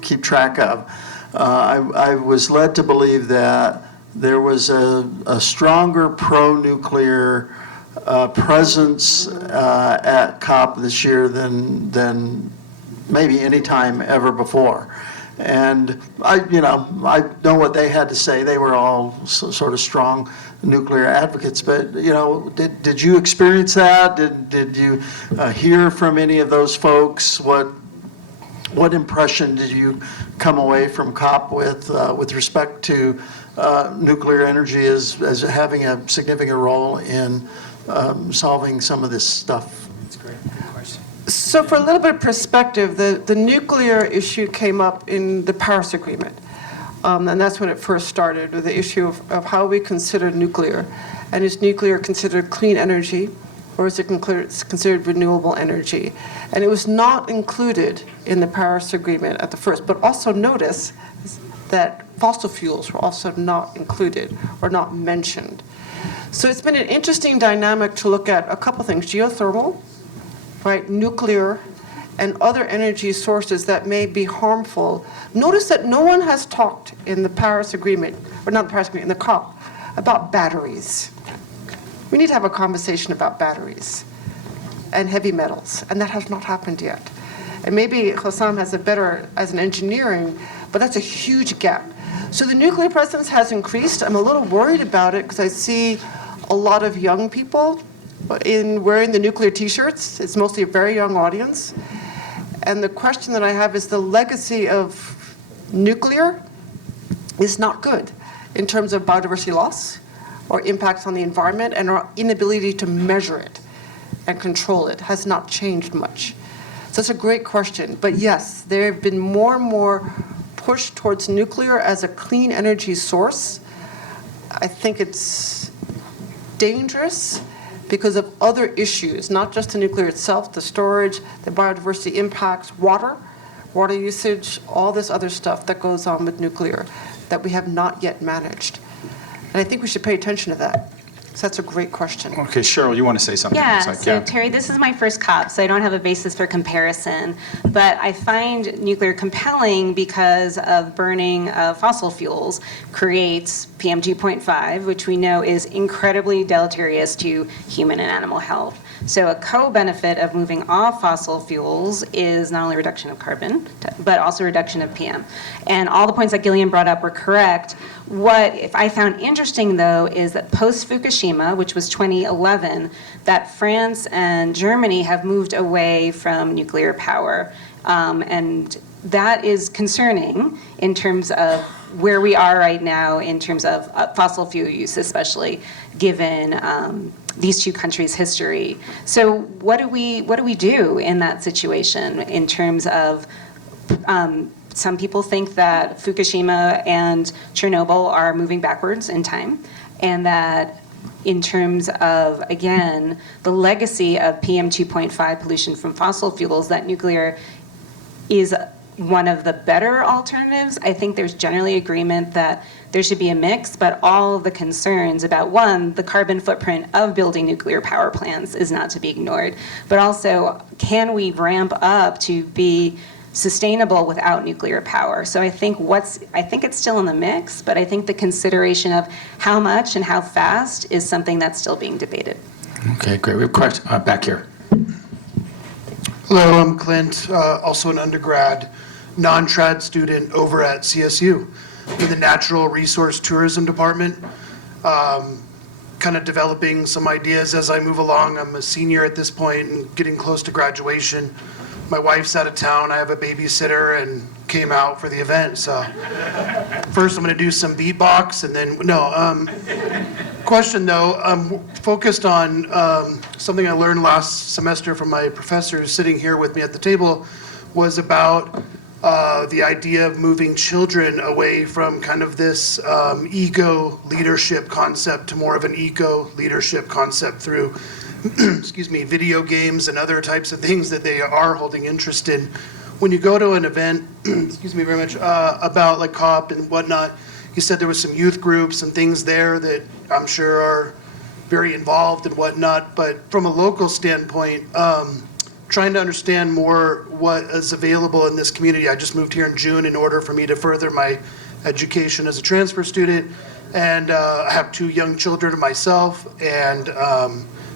keep track of, I was led to believe that there was a stronger pro-nuclear presence at COP this year than maybe any time ever before. And I know what they had to say. They were all sort of strong nuclear advocates. But did you experience that? Did you hear from any of those folks? What impression did you come away from COP with respect to nuclear energy as having a significant role in solving some of this stuff? That's great. Good question. So for a little bit of perspective, the nuclear issue came up in the Paris Agreement. And that's when it first started, with the issue of how we consider nuclear. And is nuclear considered clean energy, or is it considered renewable energy? And it was not included in the Paris Agreement at the first. But also notice that fossil fuels were also not included or not mentioned. So it's been an interesting dynamic to look at a couple things: geothermal, right, nuclear, and other energy sources that may be harmful. Notice that no one has talked in the Paris Agreement, or not the Paris Agreement, in the COP, about batteries. We need to have a conversation about batteries and heavy metals, and that has not happened yet. And maybe Hussam has a better, as an engineering, but that's a huge gap. So the nuclear presence has increased. I'm a little worried about it because I see a lot of young people wearing the nuclear t-shirts. It's mostly a very young audience. And the question that I have is, the legacy of nuclear is not good in terms of biodiversity loss or impacts on the environment, and our inability to measure it and control it has not changed much. So it's a great question. But yes, there have been more and more push towards nuclear as a clean energy source. I think it's dangerous because of other issues, not just the nuclear itself, the storage, the biodiversity impacts, water usage, all this other stuff that goes on with nuclear that we have not yet managed. And I think we should pay attention to that. So that's a great question. Okay, Sheryl, you want to say something? Yeah, It's so Terry, this is my first COP, so I don't have a basis for comparison. But I find nuclear compelling because of burning of fossil fuels creates PM 2.5, which we know is incredibly deleterious to human and animal health. So a co-benefit of moving off fossil fuels is not only reduction of carbon, but also reduction of PM. And all the points that Gillian brought up were correct. What if I found interesting, though, is that post-Fukushima, which was 2011, that France and Germany have moved away from nuclear power. And that is concerning in terms of where we are right now in terms of fossil fuel use, especially given these two countries' history. So what do we do in that situation in terms of some people think that Fukushima and Chernobyl are moving backwards in time, and that in terms of, again, the legacy of PM 2.5 pollution from fossil fuels, that nuclear is one of the better alternatives. I think there's generally agreement that there should be a mix, but all of the concerns about, one, the carbon footprint of building nuclear power plants is not to be ignored, but also, can we ramp up to be sustainable without nuclear power? So I think it's still in the mix, but I think the consideration of how much and how fast is something that's still being debated. Okay, great. We have a question back here. Hello, I'm Clint, also an undergrad, non-trad student over at CSU in the Natural Resource Tourism Department. Kind of developing some ideas as I move along. I'm a senior at this point and getting close to graduation. My wife's out of town. I have a babysitter and came out for the event. So first I'm going to do some beatbox and then, question though, I'm focused on something I learned last semester from my professor sitting here with me at the table, was about the idea of moving children away from kind of this ego leadership concept to more of an eco leadership concept through excuse me, video games and other types of things that they are holding interest in. When you go to an event, excuse me very much, about like COP and whatnot, you said there was some youth groups and things there that I'm sure are very involved and whatnot, but from a local standpoint, trying to understand more what is available in this community. I just moved here in June in order for me to further my education as a transfer student, and I have 2 young children myself, and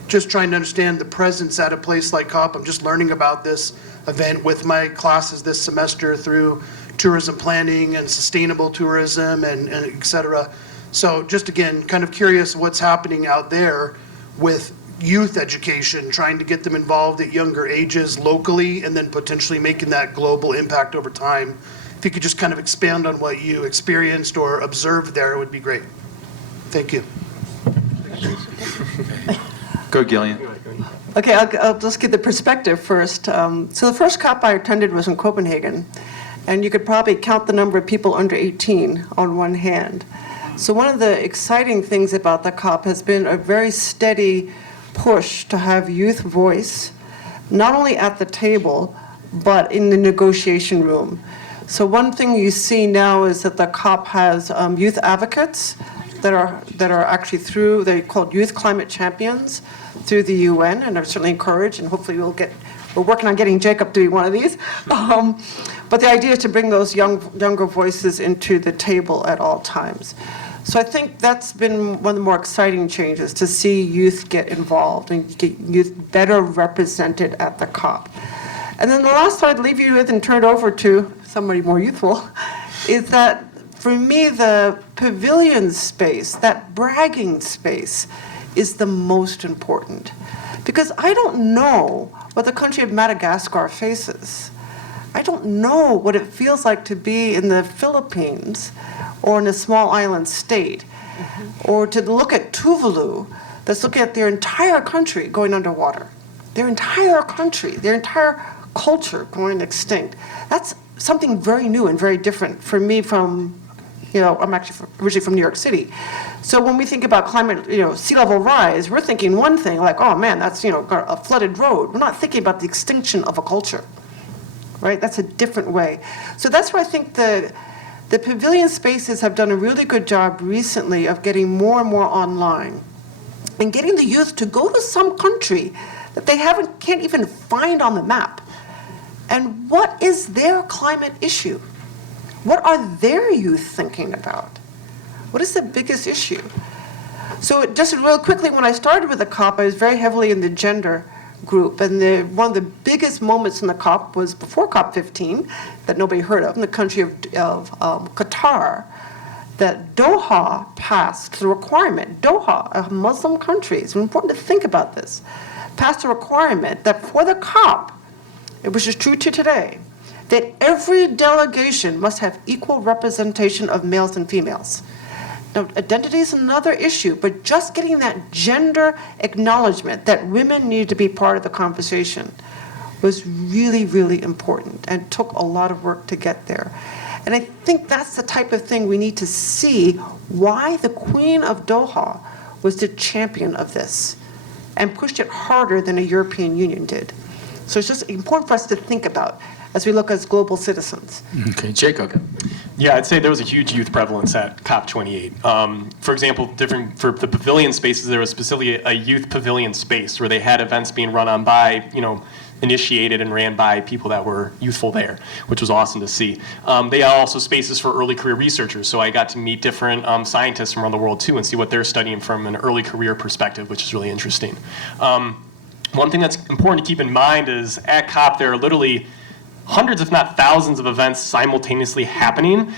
just trying to understand the presence at a place like COP. I'm just learning about this event with my classes this semester through tourism planning and sustainable tourism and et cetera. So just again, kind of curious what's happening out there with youth education, trying to get them involved at younger ages locally and then potentially making that global impact over time. If you could just kind of expand on what you experienced or observed there, it would be great. Thank you. Go, Gillian. Okay, I'll just give the perspective first. So the first COP I attended was in Copenhagen, and you could probably count the number of people under 18 on one hand. So one of the exciting things about the COP has been a very steady push to have youth voice, not only at the table, but in the negotiation room. So one thing you see now is that the COP has youth advocates that are actually through, they're called Youth Climate Champions through the UN, and are certainly encouraged, and hopefully we're working on getting Jacob to be one of these. But the idea is to bring those younger voices into the table at all times. So I think that's been one of the more exciting changes, to see youth get involved and get youth better represented at the COP. And then the last thought I'd leave you with and turn it over to somebody more youthful is that for me, the pavilion space, that bragging space, is the most important. Because I don't know what the country of Madagascar faces. I don't know what it feels like to be in the Philippines or in a small island state, or to look at Tuvalu, that's looking at their entire country going underwater, their entire country, their entire culture going extinct. That's something very new and very different for me from, I'm actually originally from New York City. So when we think about climate, sea level rise, we're thinking one thing, like, oh man, that's, a flooded road. We're not thinking about the extinction of a culture, right? That's a different way. So that's why I think the pavilion spaces have done a really good job recently of getting more and more online and getting the youth to go to some country that they can't even find on the map. And what is their climate issue? What are their youth thinking about? What is the biggest issue? So just real quickly, when I started with the COP, I was very heavily in the gender group. And one of the biggest moments in the COP was before COP15 that nobody heard of, in the country of Qatar, that Doha passed the requirement. Doha, a Muslim country, it's important to think about this, passed a requirement that for the COP, which is true to today, that every delegation must have equal representation of males and females. Now, identity is another issue, but just getting that gender acknowledgement that women need to be part of the conversation was really, really important and took a lot of work to get there. And I think that's the type of thing we need to see why the Queen of Doha was the champion of this and pushed it harder than a European Union did. So it's just important for us to think about as we look as global citizens. Okay, Jacob. Yeah, I'd say there was a huge youth prevalence at COP28. For example, for the pavilion spaces, there was specifically a youth pavilion space where they had events being run on by, initiated and ran by people that were youthful there, which was awesome to see. They are also spaces for early career researchers, so I got to meet different scientists from around the world too and see what they're studying from an early career perspective, which is really interesting. One thing that's important to keep in mind is at COP there are literally hundreds, if not thousands, of events simultaneously happening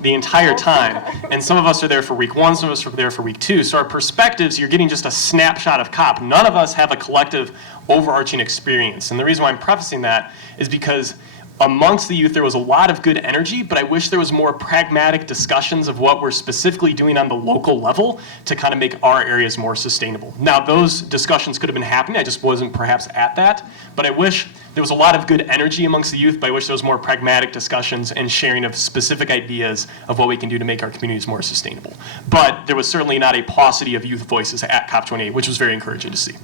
the entire time. And some of us are there for week 1, some of us are there for week 2. So our perspectives, you're getting just a snapshot of COP. None of us have a collective overarching experience. And the reason why I'm prefacing that is because amongst the youth, there was a lot of good energy, but I wish there was more pragmatic discussions of what we're specifically doing on the local level to kind of make our areas more sustainable. Now, those discussions could have been happening. I just wasn't perhaps at that. But I wish there was a lot of good energy amongst the youth, but I wish there was more pragmatic discussions and sharing of specific ideas of what we can do to make our communities more sustainable. But there was certainly not a paucity of youth voices at COP28, which was very encouraging to see.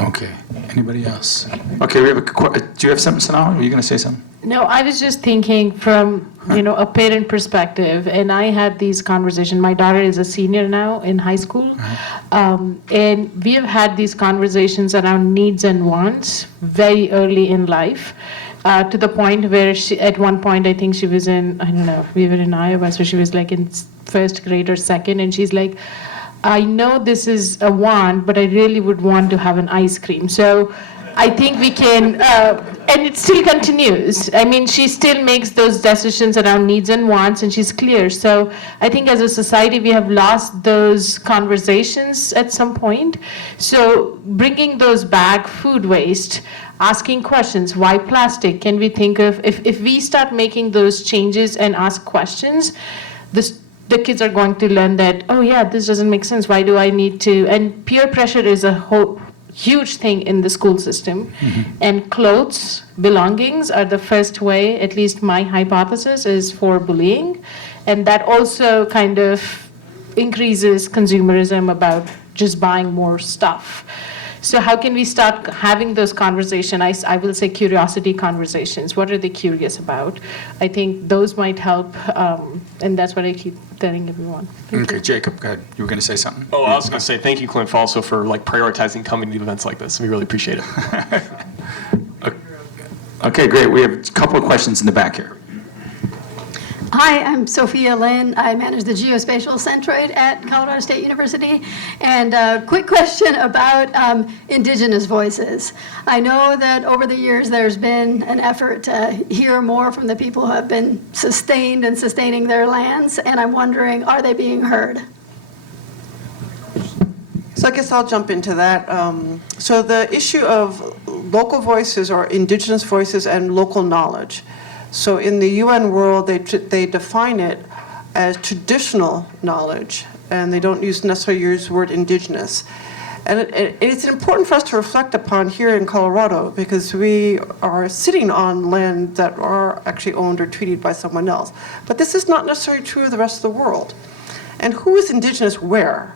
Okay. Anybody else? Okay, we have do you have something, Sonali? Were you going to say something? No, I was just thinking from, a parent perspective, and I had these conversations. My daughter is a senior now in high school, and we have had these conversations around needs and wants very early in life, to the point where at one point, I think she was in, I don't know, we were in Iowa, so she was like in first grade or second, and she's like, I know this is a want, but I really would want to have an ice cream. So I think we can, and it still continues. I mean, she still makes those decisions around needs and wants, and she's clear. So I think as a society, we have lost those conversations at some point. So bringing those back, food waste, asking questions, why plastic? Can we think of, if we start making those changes and ask questions, the kids are going to learn that, oh yeah, this doesn't make sense. Why do I need to? And peer pressure is a whole huge thing in the school system. And clothes, belongings are the first way, at least my hypothesis is for bullying. And that also kind of increases consumerism about just buying more stuff. So how can we start having those conversations? I will say curiosity conversations. What are they curious about? I think those might help, and that's what I keep telling everyone. Okay, Jacob, go ahead. You were going to say something? Oh, I was going to say thank you, Clint, also for prioritizing coming to events like this. We really appreciate it. Okay, great. We have a couple of questions in the back here. Hi, I'm Sophia Lynn. I manage the Geospatial Centroid at Colorado State University. And a quick question about indigenous voices. I know that over the years there's been an effort to hear more from the people who have been sustained and sustaining their lands, and I'm wondering, are they being heard? So I guess I'll jump into that. So the issue of local voices or indigenous voices and local knowledge. So in the UN world, they define it as traditional knowledge, and they don't necessarily use the word indigenous. And it's important for us to reflect upon here in Colorado, because we are sitting on land that are actually owned or treated by someone else. But this is not necessarily true of the rest of the world. And who is indigenous where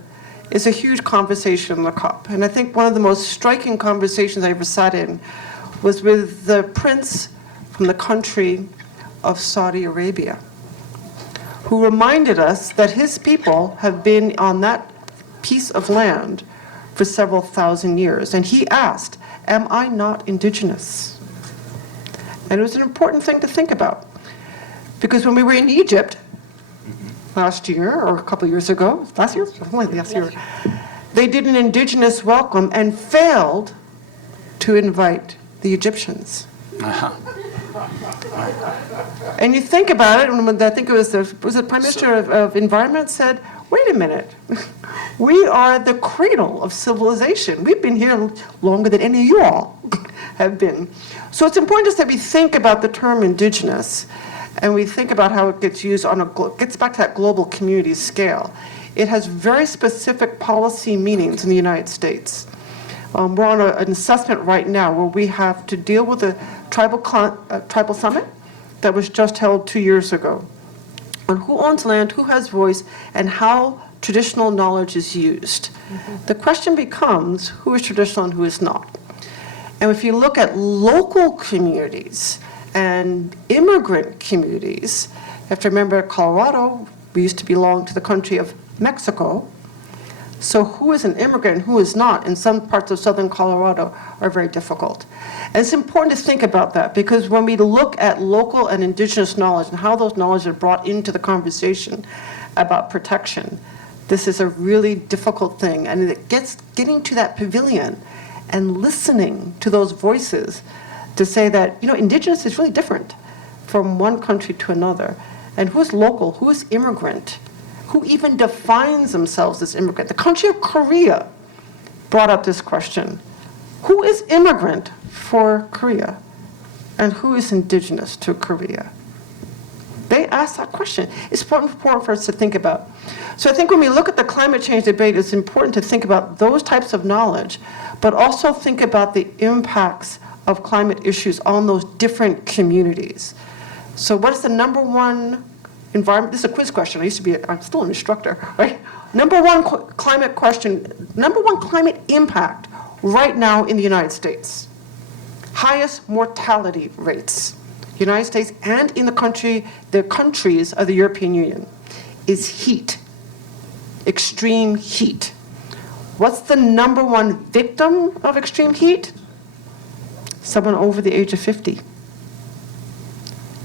is a huge conversation in the COP. And I think one of the most striking conversations I ever sat in was with the prince from the country of Saudi Arabia, who reminded us that his people have been on that piece of land for several thousand years. And he asked, am I not indigenous? And it was an important thing to think about. Because when we were in Egypt last year, or a couple years ago, last year? Last year. They did an indigenous welcome and failed to invite the Egyptians. And you think about it, and I think it was the Prime Minister of Environment said, wait a minute, we are the cradle of civilization. We've been here longer than any of you all have been. So it's important just that we think about the term indigenous, and we think about how it gets used gets back to that global community scale. It has very specific policy meanings in the United States. We're on an assessment right now where we have to deal with a tribal summit that was just held 2 years ago on who owns land, who has voice, and how traditional knowledge is used. The question becomes who is traditional and who is not. And if you look at local communities and immigrant communities, you have to remember Colorado, we used to belong to the country of Mexico. So who is an immigrant and who is not in some parts of southern Colorado are very difficult. And it's important to think about that, because when we look at local and indigenous knowledge and how those knowledge are brought into the conversation about protection, this is a really difficult thing. And it getting to that pavilion and listening to those voices to say that, indigenous is really different from one country to another. And who is local, who is immigrant? Who even defines themselves as immigrant? The country of Korea brought up this question. Who is immigrant for Korea? And who is indigenous to Korea? They asked that question. It's important for us to think about. So I think when we look at the climate change debate, it's important to think about those types of knowledge, but also think about the impacts of climate issues on those different communities. So what is the number one environment? This is a quiz question. I'm still an instructor, right? Number one climate question, number one climate impact right now in the United States. Highest mortality rates, United States and in the countries of the European Union, is heat, extreme heat. What's the number one victim of extreme heat? Someone over the age of 50.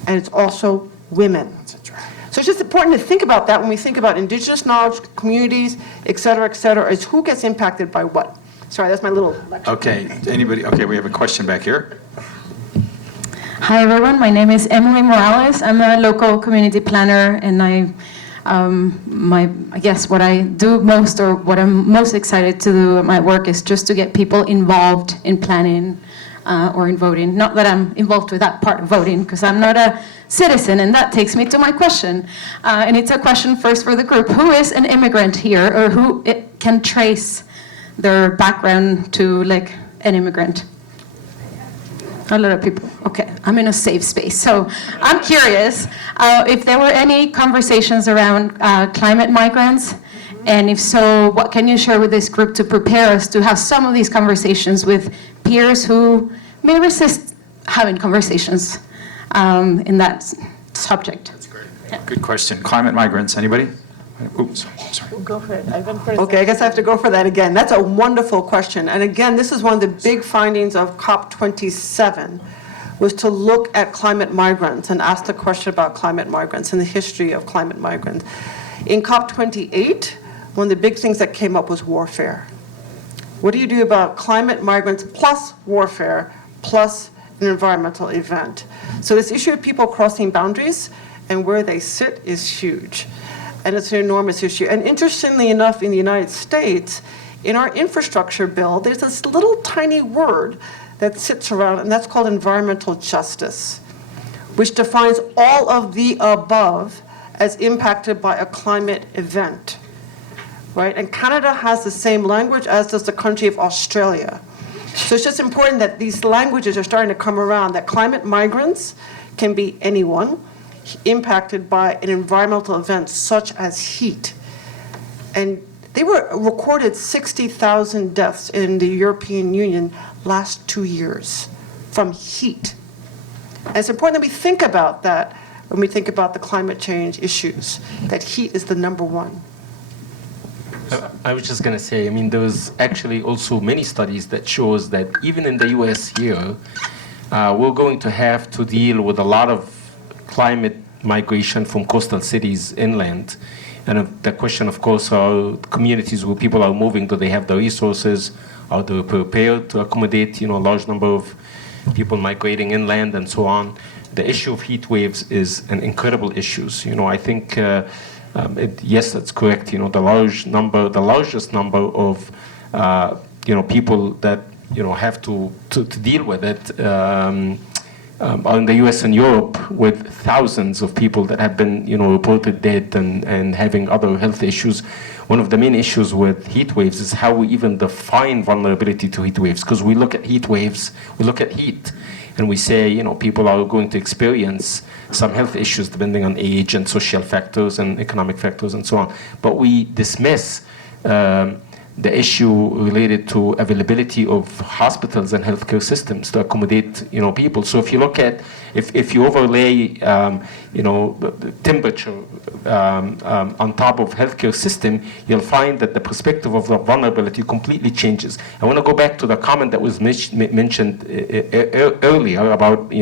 And it's also women. So it's just important to think about that when we think about indigenous knowledge, communities, et cetera, is who gets impacted by what. Sorry, that's my little lecture. Okay, anybody, okay, we have a question back here. Hi everyone, my name is Emily Morales. I'm a local community planner, and I guess what I do most, or what I'm most excited to do at my work, is just to get people involved in planning or in voting. Not that I'm involved with that part of voting, because I'm not a citizen, and that takes me to my question. And it's a question first for the group. Who is an immigrant here, or who can trace their background to like an immigrant? A lot of people. Okay, I'm in a safe space. So I'm curious if there were any conversations around climate migrants, and if so, what can you share with this group to prepare us to have some of these conversations with peers who may resist having conversations in that subject? That's great. Yeah. Good question. Climate migrants, anybody? Oops, sorry. Go for it. I went first. Okay, I guess I have to go for that again. That's a wonderful question. And again, this is one of the big findings of COP27, was to look at climate migrants and ask the question about climate migrants and the history of climate migrants. In COP28, one of the big things that came up was warfare. What do you do about climate migrants plus warfare plus an environmental event? So this issue of people crossing boundaries and where they sit is huge. And it's an enormous issue. And interestingly enough, in the United States, in our infrastructure bill, there's this little tiny word that sits around, and that's called environmental justice, which defines all of the above as impacted by a climate event, right? And Canada has the same language, as does the country of Australia. So it's just important that these languages are starting to come around, that climate migrants can be anyone impacted by an environmental event such as heat. And they were recorded 60,000 deaths in the European Union last 2 years from heat. And it's important that we think about that when we think about the climate change issues, that heat is the number one. I was just going to say, I mean, there was actually also many studies that shows that even in the US here, we're going to have to deal with a lot of climate migration from coastal cities inland. And the question, of course, are communities where people are moving, do they have the resources? Are they prepared to accommodate, a large number of people migrating inland and so on? The issue of heat waves is an incredible issue. I think, yes, that's correct. The largest number of, people that, have to deal with it are in the US and Europe, with thousands of people that have been, reported dead and having other health issues. One of the main issues with heat waves is how we even define vulnerability to heat waves. Because we look at heat waves, we look at heat, and we say, people are going to experience some health issues depending on age and social factors and economic factors and so on. But we dismiss the issue related to availability of hospitals and healthcare systems to accommodate, people. So if you look at, if you overlay, the temperature on top of healthcare system, you'll find that the perspective of the vulnerability completely changes. I want to go back to the comment that was mentioned earlier about,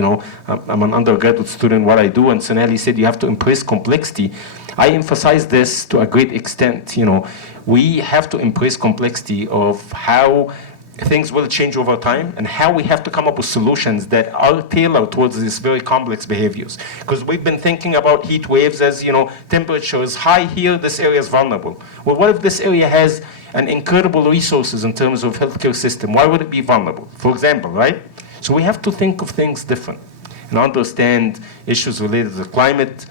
I'm an undergraduate student, what I do, and Sonali said you have to embrace complexity. I emphasize this to a great extent. We have to embrace complexity of how things will change over time and how we have to come up with solutions that are tailored towards these very complex behaviors. Because we've been thinking about heat waves as, temperature is high here, this area is vulnerable. Well, what if this area has an incredible resources in terms of healthcare system? Why would it be vulnerable, for example, right? So we have to think of things different and understand issues related to climate,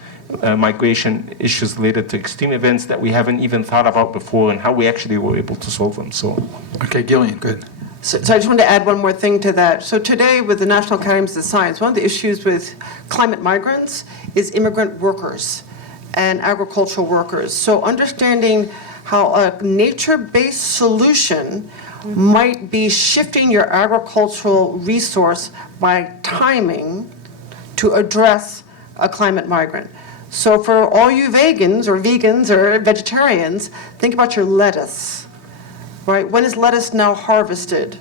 migration, issues related to extreme events that we haven't even thought about before, and how we actually were able to solve them. So, okay, Gillian, good. So I just wanted to add one more thing to that. So today, with the National Academies of Science, one of the issues with climate migrants is immigrant workers and agricultural workers. So understanding how a nature-based solution might be shifting your agricultural resource by timing to address a climate migrant. So for all you vegans or vegetarians, think about your lettuce, right? When is lettuce now harvested?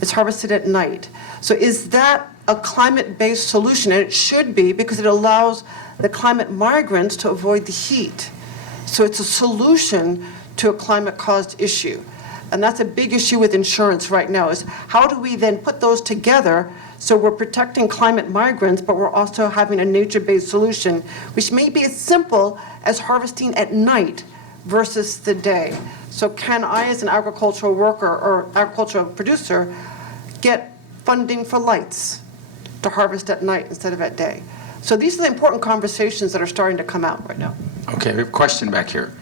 It's harvested at night. So is that a climate-based solution? And it should be, because it allows the climate migrants to avoid the heat. So it's a solution to a climate-caused issue. And that's a big issue with insurance right now, is how do we then put those together so we're protecting climate migrants, but we're also having a nature-based solution, which may be as simple as harvesting at night versus the day. So can I, as an agricultural worker or agricultural producer, get funding for lights to harvest at night instead of at day? So these are the important conversations that are starting to come out right now. Okay, we have a question back here.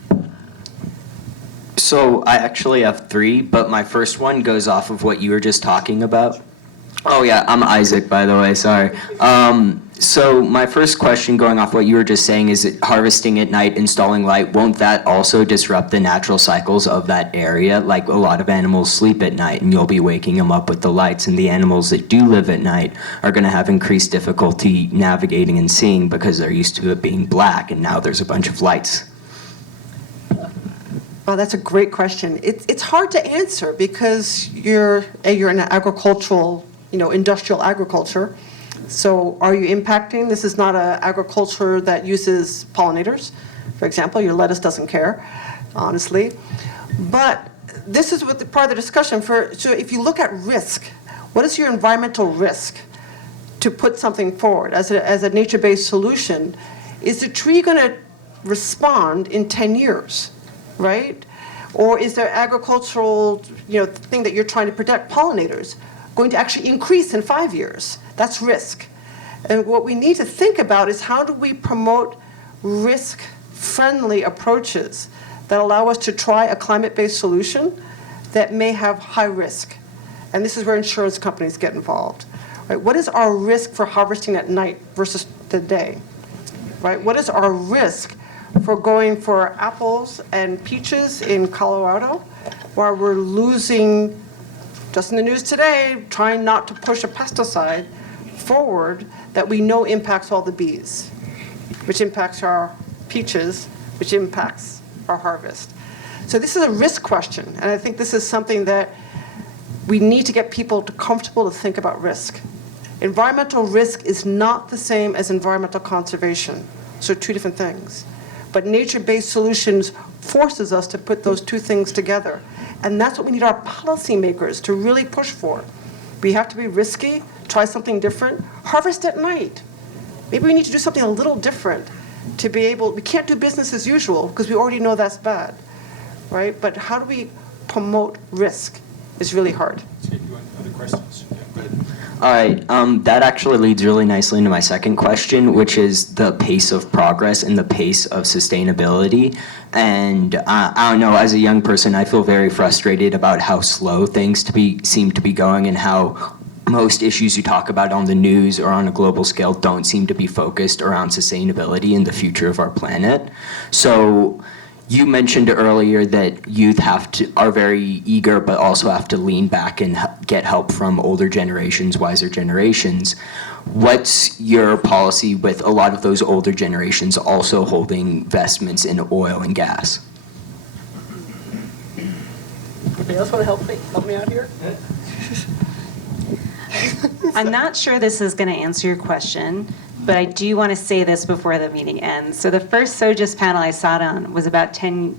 So I actually have three, but my first one goes off of what you were just talking about. Oh yeah, I'm Isaac, by the way, sorry. So my first question, going off what you were just saying, is that harvesting at night, installing light, won't that also disrupt the natural cycles of that area? Like, a lot of animals sleep at night and you'll be waking them up with the lights, and the animals that do live at night are going to have increased difficulty navigating and seeing because they're used to it being black, and now there's a bunch of lights. Oh, that's a great question. It's hard to answer because you're in agricultural, industrial agriculture. So are you impacting? This is not an agriculture that uses pollinators. For example, your lettuce doesn't care, honestly. But this is what part of the discussion. So if you look at risk, what is your environmental risk to put something forward as a nature-based solution? Is the tree going to respond in 10 years, right? Or is there agricultural thing that you're trying to protect, pollinators, going to actually increase in 5 years? That's risk. And what we need to think about is how do we promote risk-friendly approaches that allow us to try a climate-based solution that may have high risk. And this is where insurance companies get involved. Right? What is our risk for harvesting at night versus the day? Right? What is our risk for going for apples and peaches in Colorado, where we're losing, just in the news today, trying not to push a pesticide forward that we know impacts all the bees, which impacts our peaches, which impacts our harvest. So this is a risk question, and I think this is something that we need to get people comfortable to think about risk. Environmental risk is not the same as environmental conservation, so two different things. But nature-based solutions forces us to put those two things together. And that's what we need our policymakers to really push for. We have to be risky, try something different, harvest at night. Maybe we need to do something a little different to be able, we can't do business as usual because we already know that's bad, right? But how do we promote risk is really hard. Other questions? Yeah, go ahead. All right, that actually leads really nicely into my second question, which is the pace of progress and the pace of sustainability. And I don't know, as a young person, I feel very frustrated about how slow things seem to be going, and how most issues you talk about on the news or on a global scale don't seem to be focused around sustainability and the future of our planet. So you mentioned earlier that youth are very eager, but also have to lean back and get help from older generations, wiser generations. What's your policy with a lot of those older generations also holding investments in oil and gas? Anybody else want to help me out here? I'm not sure this is going to answer your question, but I do want to say this before the meeting ends. So the first SOGIS panel I sat on was about 10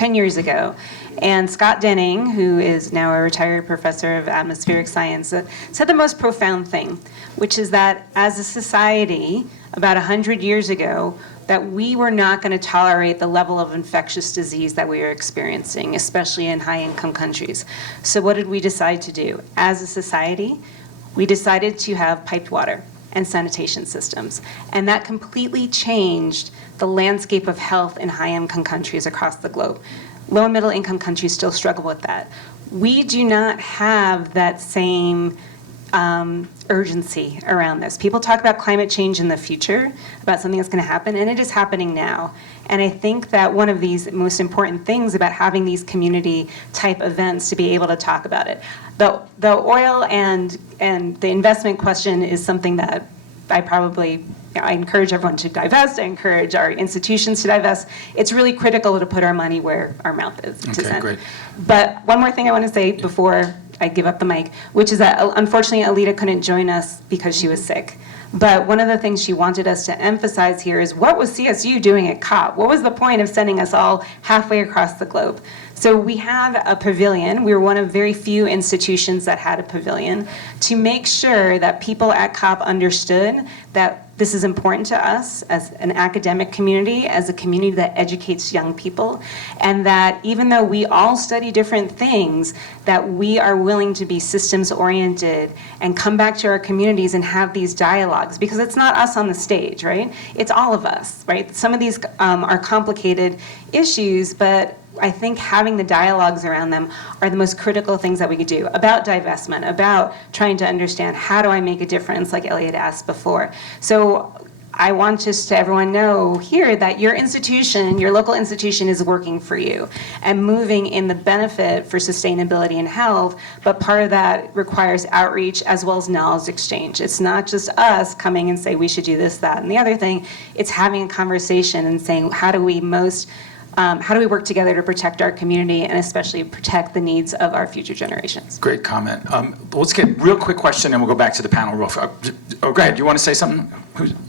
years ago. And Scott Denning, who is now a retired professor of atmospheric science, said the most profound thing, which is that as a society, about 100 years ago, that we were not going to tolerate the level of infectious disease that we are experiencing, especially in high-income countries. So what did we decide to do? As a society, we decided to have piped water and sanitation systems. And that completely changed the landscape of health in high-income countries across the globe. Low and middle-income countries still struggle with that. We do not have that same urgency around this. People talk about climate change in the future, about something that's going to happen, and it is happening now. And I think that one of these most important things about having these community type events to be able to talk about it. The oil and the investment question is something that I encourage everyone to divest. I encourage our institutions to divest. It's really critical to put our money where our mouth is. Okay, great. But one more thing I want to say before I give up the mic, which is that unfortunately Alita couldn't join us because she was sick. But one of the things she wanted us to emphasize here is, what was CSU doing at COP? What was the point of sending us all halfway across the globe? So we had a pavilion. We were one of very few institutions that had a pavilion to make sure that people at COP understood that this is important to us as an academic community, as a community that educates young people, and that even though we all study different things, that we are willing to be systems oriented and come back to our communities and have these dialogues, because it's not us on the stage, right? It's all of us, right? Some of these are complicated issues, but I think having the dialogues around them are the most critical things that we could do, about divestment, about trying to understand how do I make a difference, like Elliot asked before. So I want just to everyone know here that your institution, your local institution, is working for you and moving in the benefit for sustainability and health, but part of that requires outreach as well as knowledge exchange. It's not just us coming and say we should do this, that, and the other thing. It's having a conversation and saying how do we work together to protect our community and especially protect the needs of our future generations? Great comment. Let's get real quick question and we'll go back to the panel. Go ahead. Do you want to say something?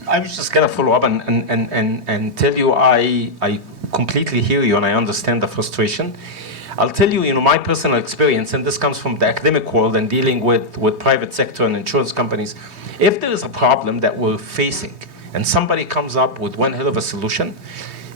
I was just going to follow up and tell you I completely hear you and I understand the frustration. I'll tell you, my personal experience, and this comes from the academic world and dealing with private sector and insurance companies. If there is a problem that we're facing and somebody comes up with one hell of a solution,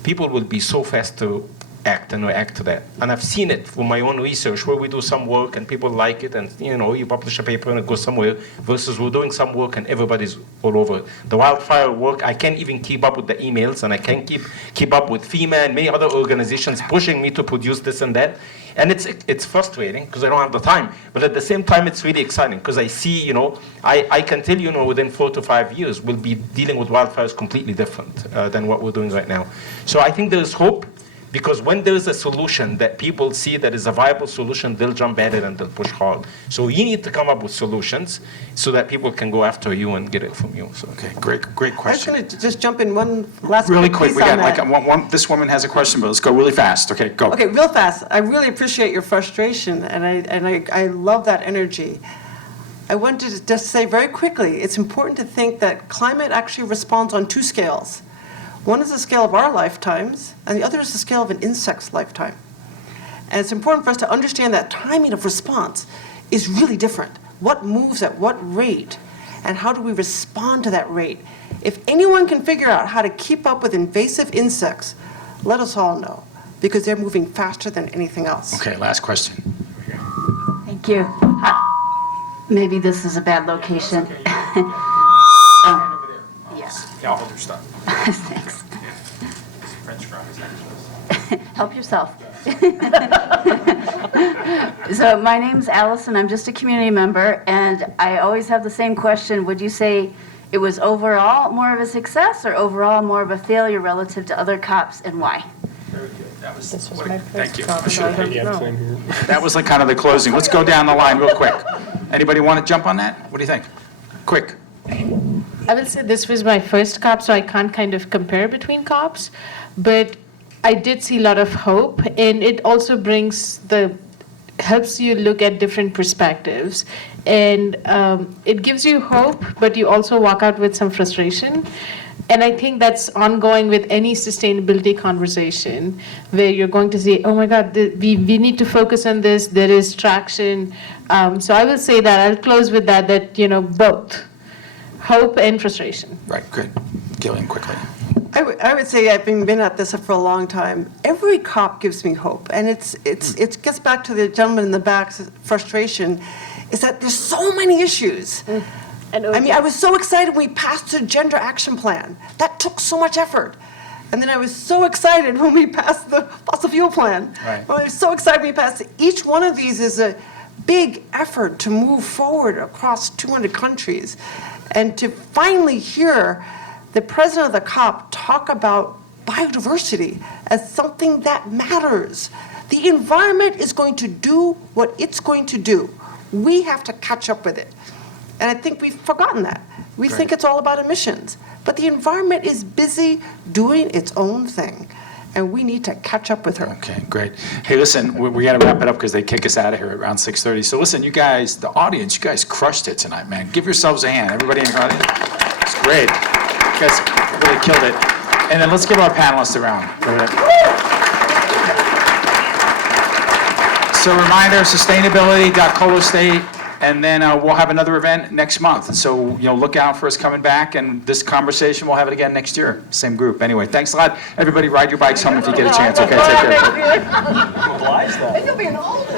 people will be so fast to act and react to that. And I've seen it from my own research where we do some work and people like it and you publish a paper and it goes somewhere versus we're doing some work and everybody's all over. The wildfire work, I can't even keep up with the emails and I can't keep up with FEMA and many other organizations pushing me to produce this and that. And it's frustrating because I don't have the time. But at the same time, it's really exciting because I see, I can tell you, within 4 to 5 years, we'll be dealing with wildfires completely different than what we're doing right now. So I think there's hope. Because when there is a solution that people see that is a viable solution, they'll jump at it and they'll push hard. So you need to come up with solutions so that people can go after you and get it from you. So. Okay, great question. I was going to just jump in one last really quick. piece We got on that. this woman has a question, but let's go really fast. Okay, go. Okay, real fast. I really appreciate your frustration, and I love that energy. I want to just say very quickly, it's important to think that climate actually responds on 2 scales. One is the scale of our lifetimes, and the other is the scale of an insect's lifetime. And it's important for us to understand that timing of response is really different. What moves at what rate, and how do we respond to that rate? If anyone can figure out how to keep up with invasive insects, let us all know, because they're moving faster than anything else. Okay, last question. Thank you. Maybe this is a bad location. Yeah, I'll hold your stuff. Thanks. French fries. Help yourself. So my name's Allison. I'm just a community member, and I always have the same question. Would you say it was overall more of a success or overall more of a failure relative to other COPs, and why? Very good. This was my Thank you. first COP, and I don't know. That was like kind of the closing. Let's go down the line real quick. Anybody want to jump on that? What do you think? Quick. I will say this was my first COP, so I can't kind of compare between COPs, but I did see a lot of hope, and it also helps you look at different perspectives, and it gives you hope, but you also walk out with some frustration. And I think that's ongoing with any sustainability conversation, where you're going to say, oh my God, we need to focus on this, there is traction. So I will say that, I'll close with that both. Hope and frustration. Right, good. Gillian, quickly. I would say, having been at this for a long time, every COP gives me hope. And it gets back to the gentleman in the back's frustration, is that there's so many issues. I mean, I was so excited when we passed the Gender Action Plan. That took so much effort. And then I was so excited when we passed the fossil fuel plan. Right. Well, I was so excited when we passed it. Each one of these is big effort to move forward across 200 countries. And to finally hear the president of the COP talk about biodiversity as something that matters. The environment is going to do what it's going to do. We have to catch up with it. And I think we've forgotten that. We think it's all about emissions. But the environment is busy doing its own thing. And we need to catch up with her. Okay, great. Hey, listen, we got to wrap it up because they kick us out of here at around 6:30. So listen, you guys, the audience, you guys crushed it tonight, man. Give yourselves a hand. Everybody in the audience. It's great. You guys really killed it. And then let's give our panelists a round. So reminder, sustainability.colostate, and then we'll have another event next month. So, look out for us coming back, and this conversation, we'll have it again next year. Same group. Anyway, thanks a lot. Everybody, ride your bikes home if you get a chance. Okay, take care. Oblige that. You'll be an old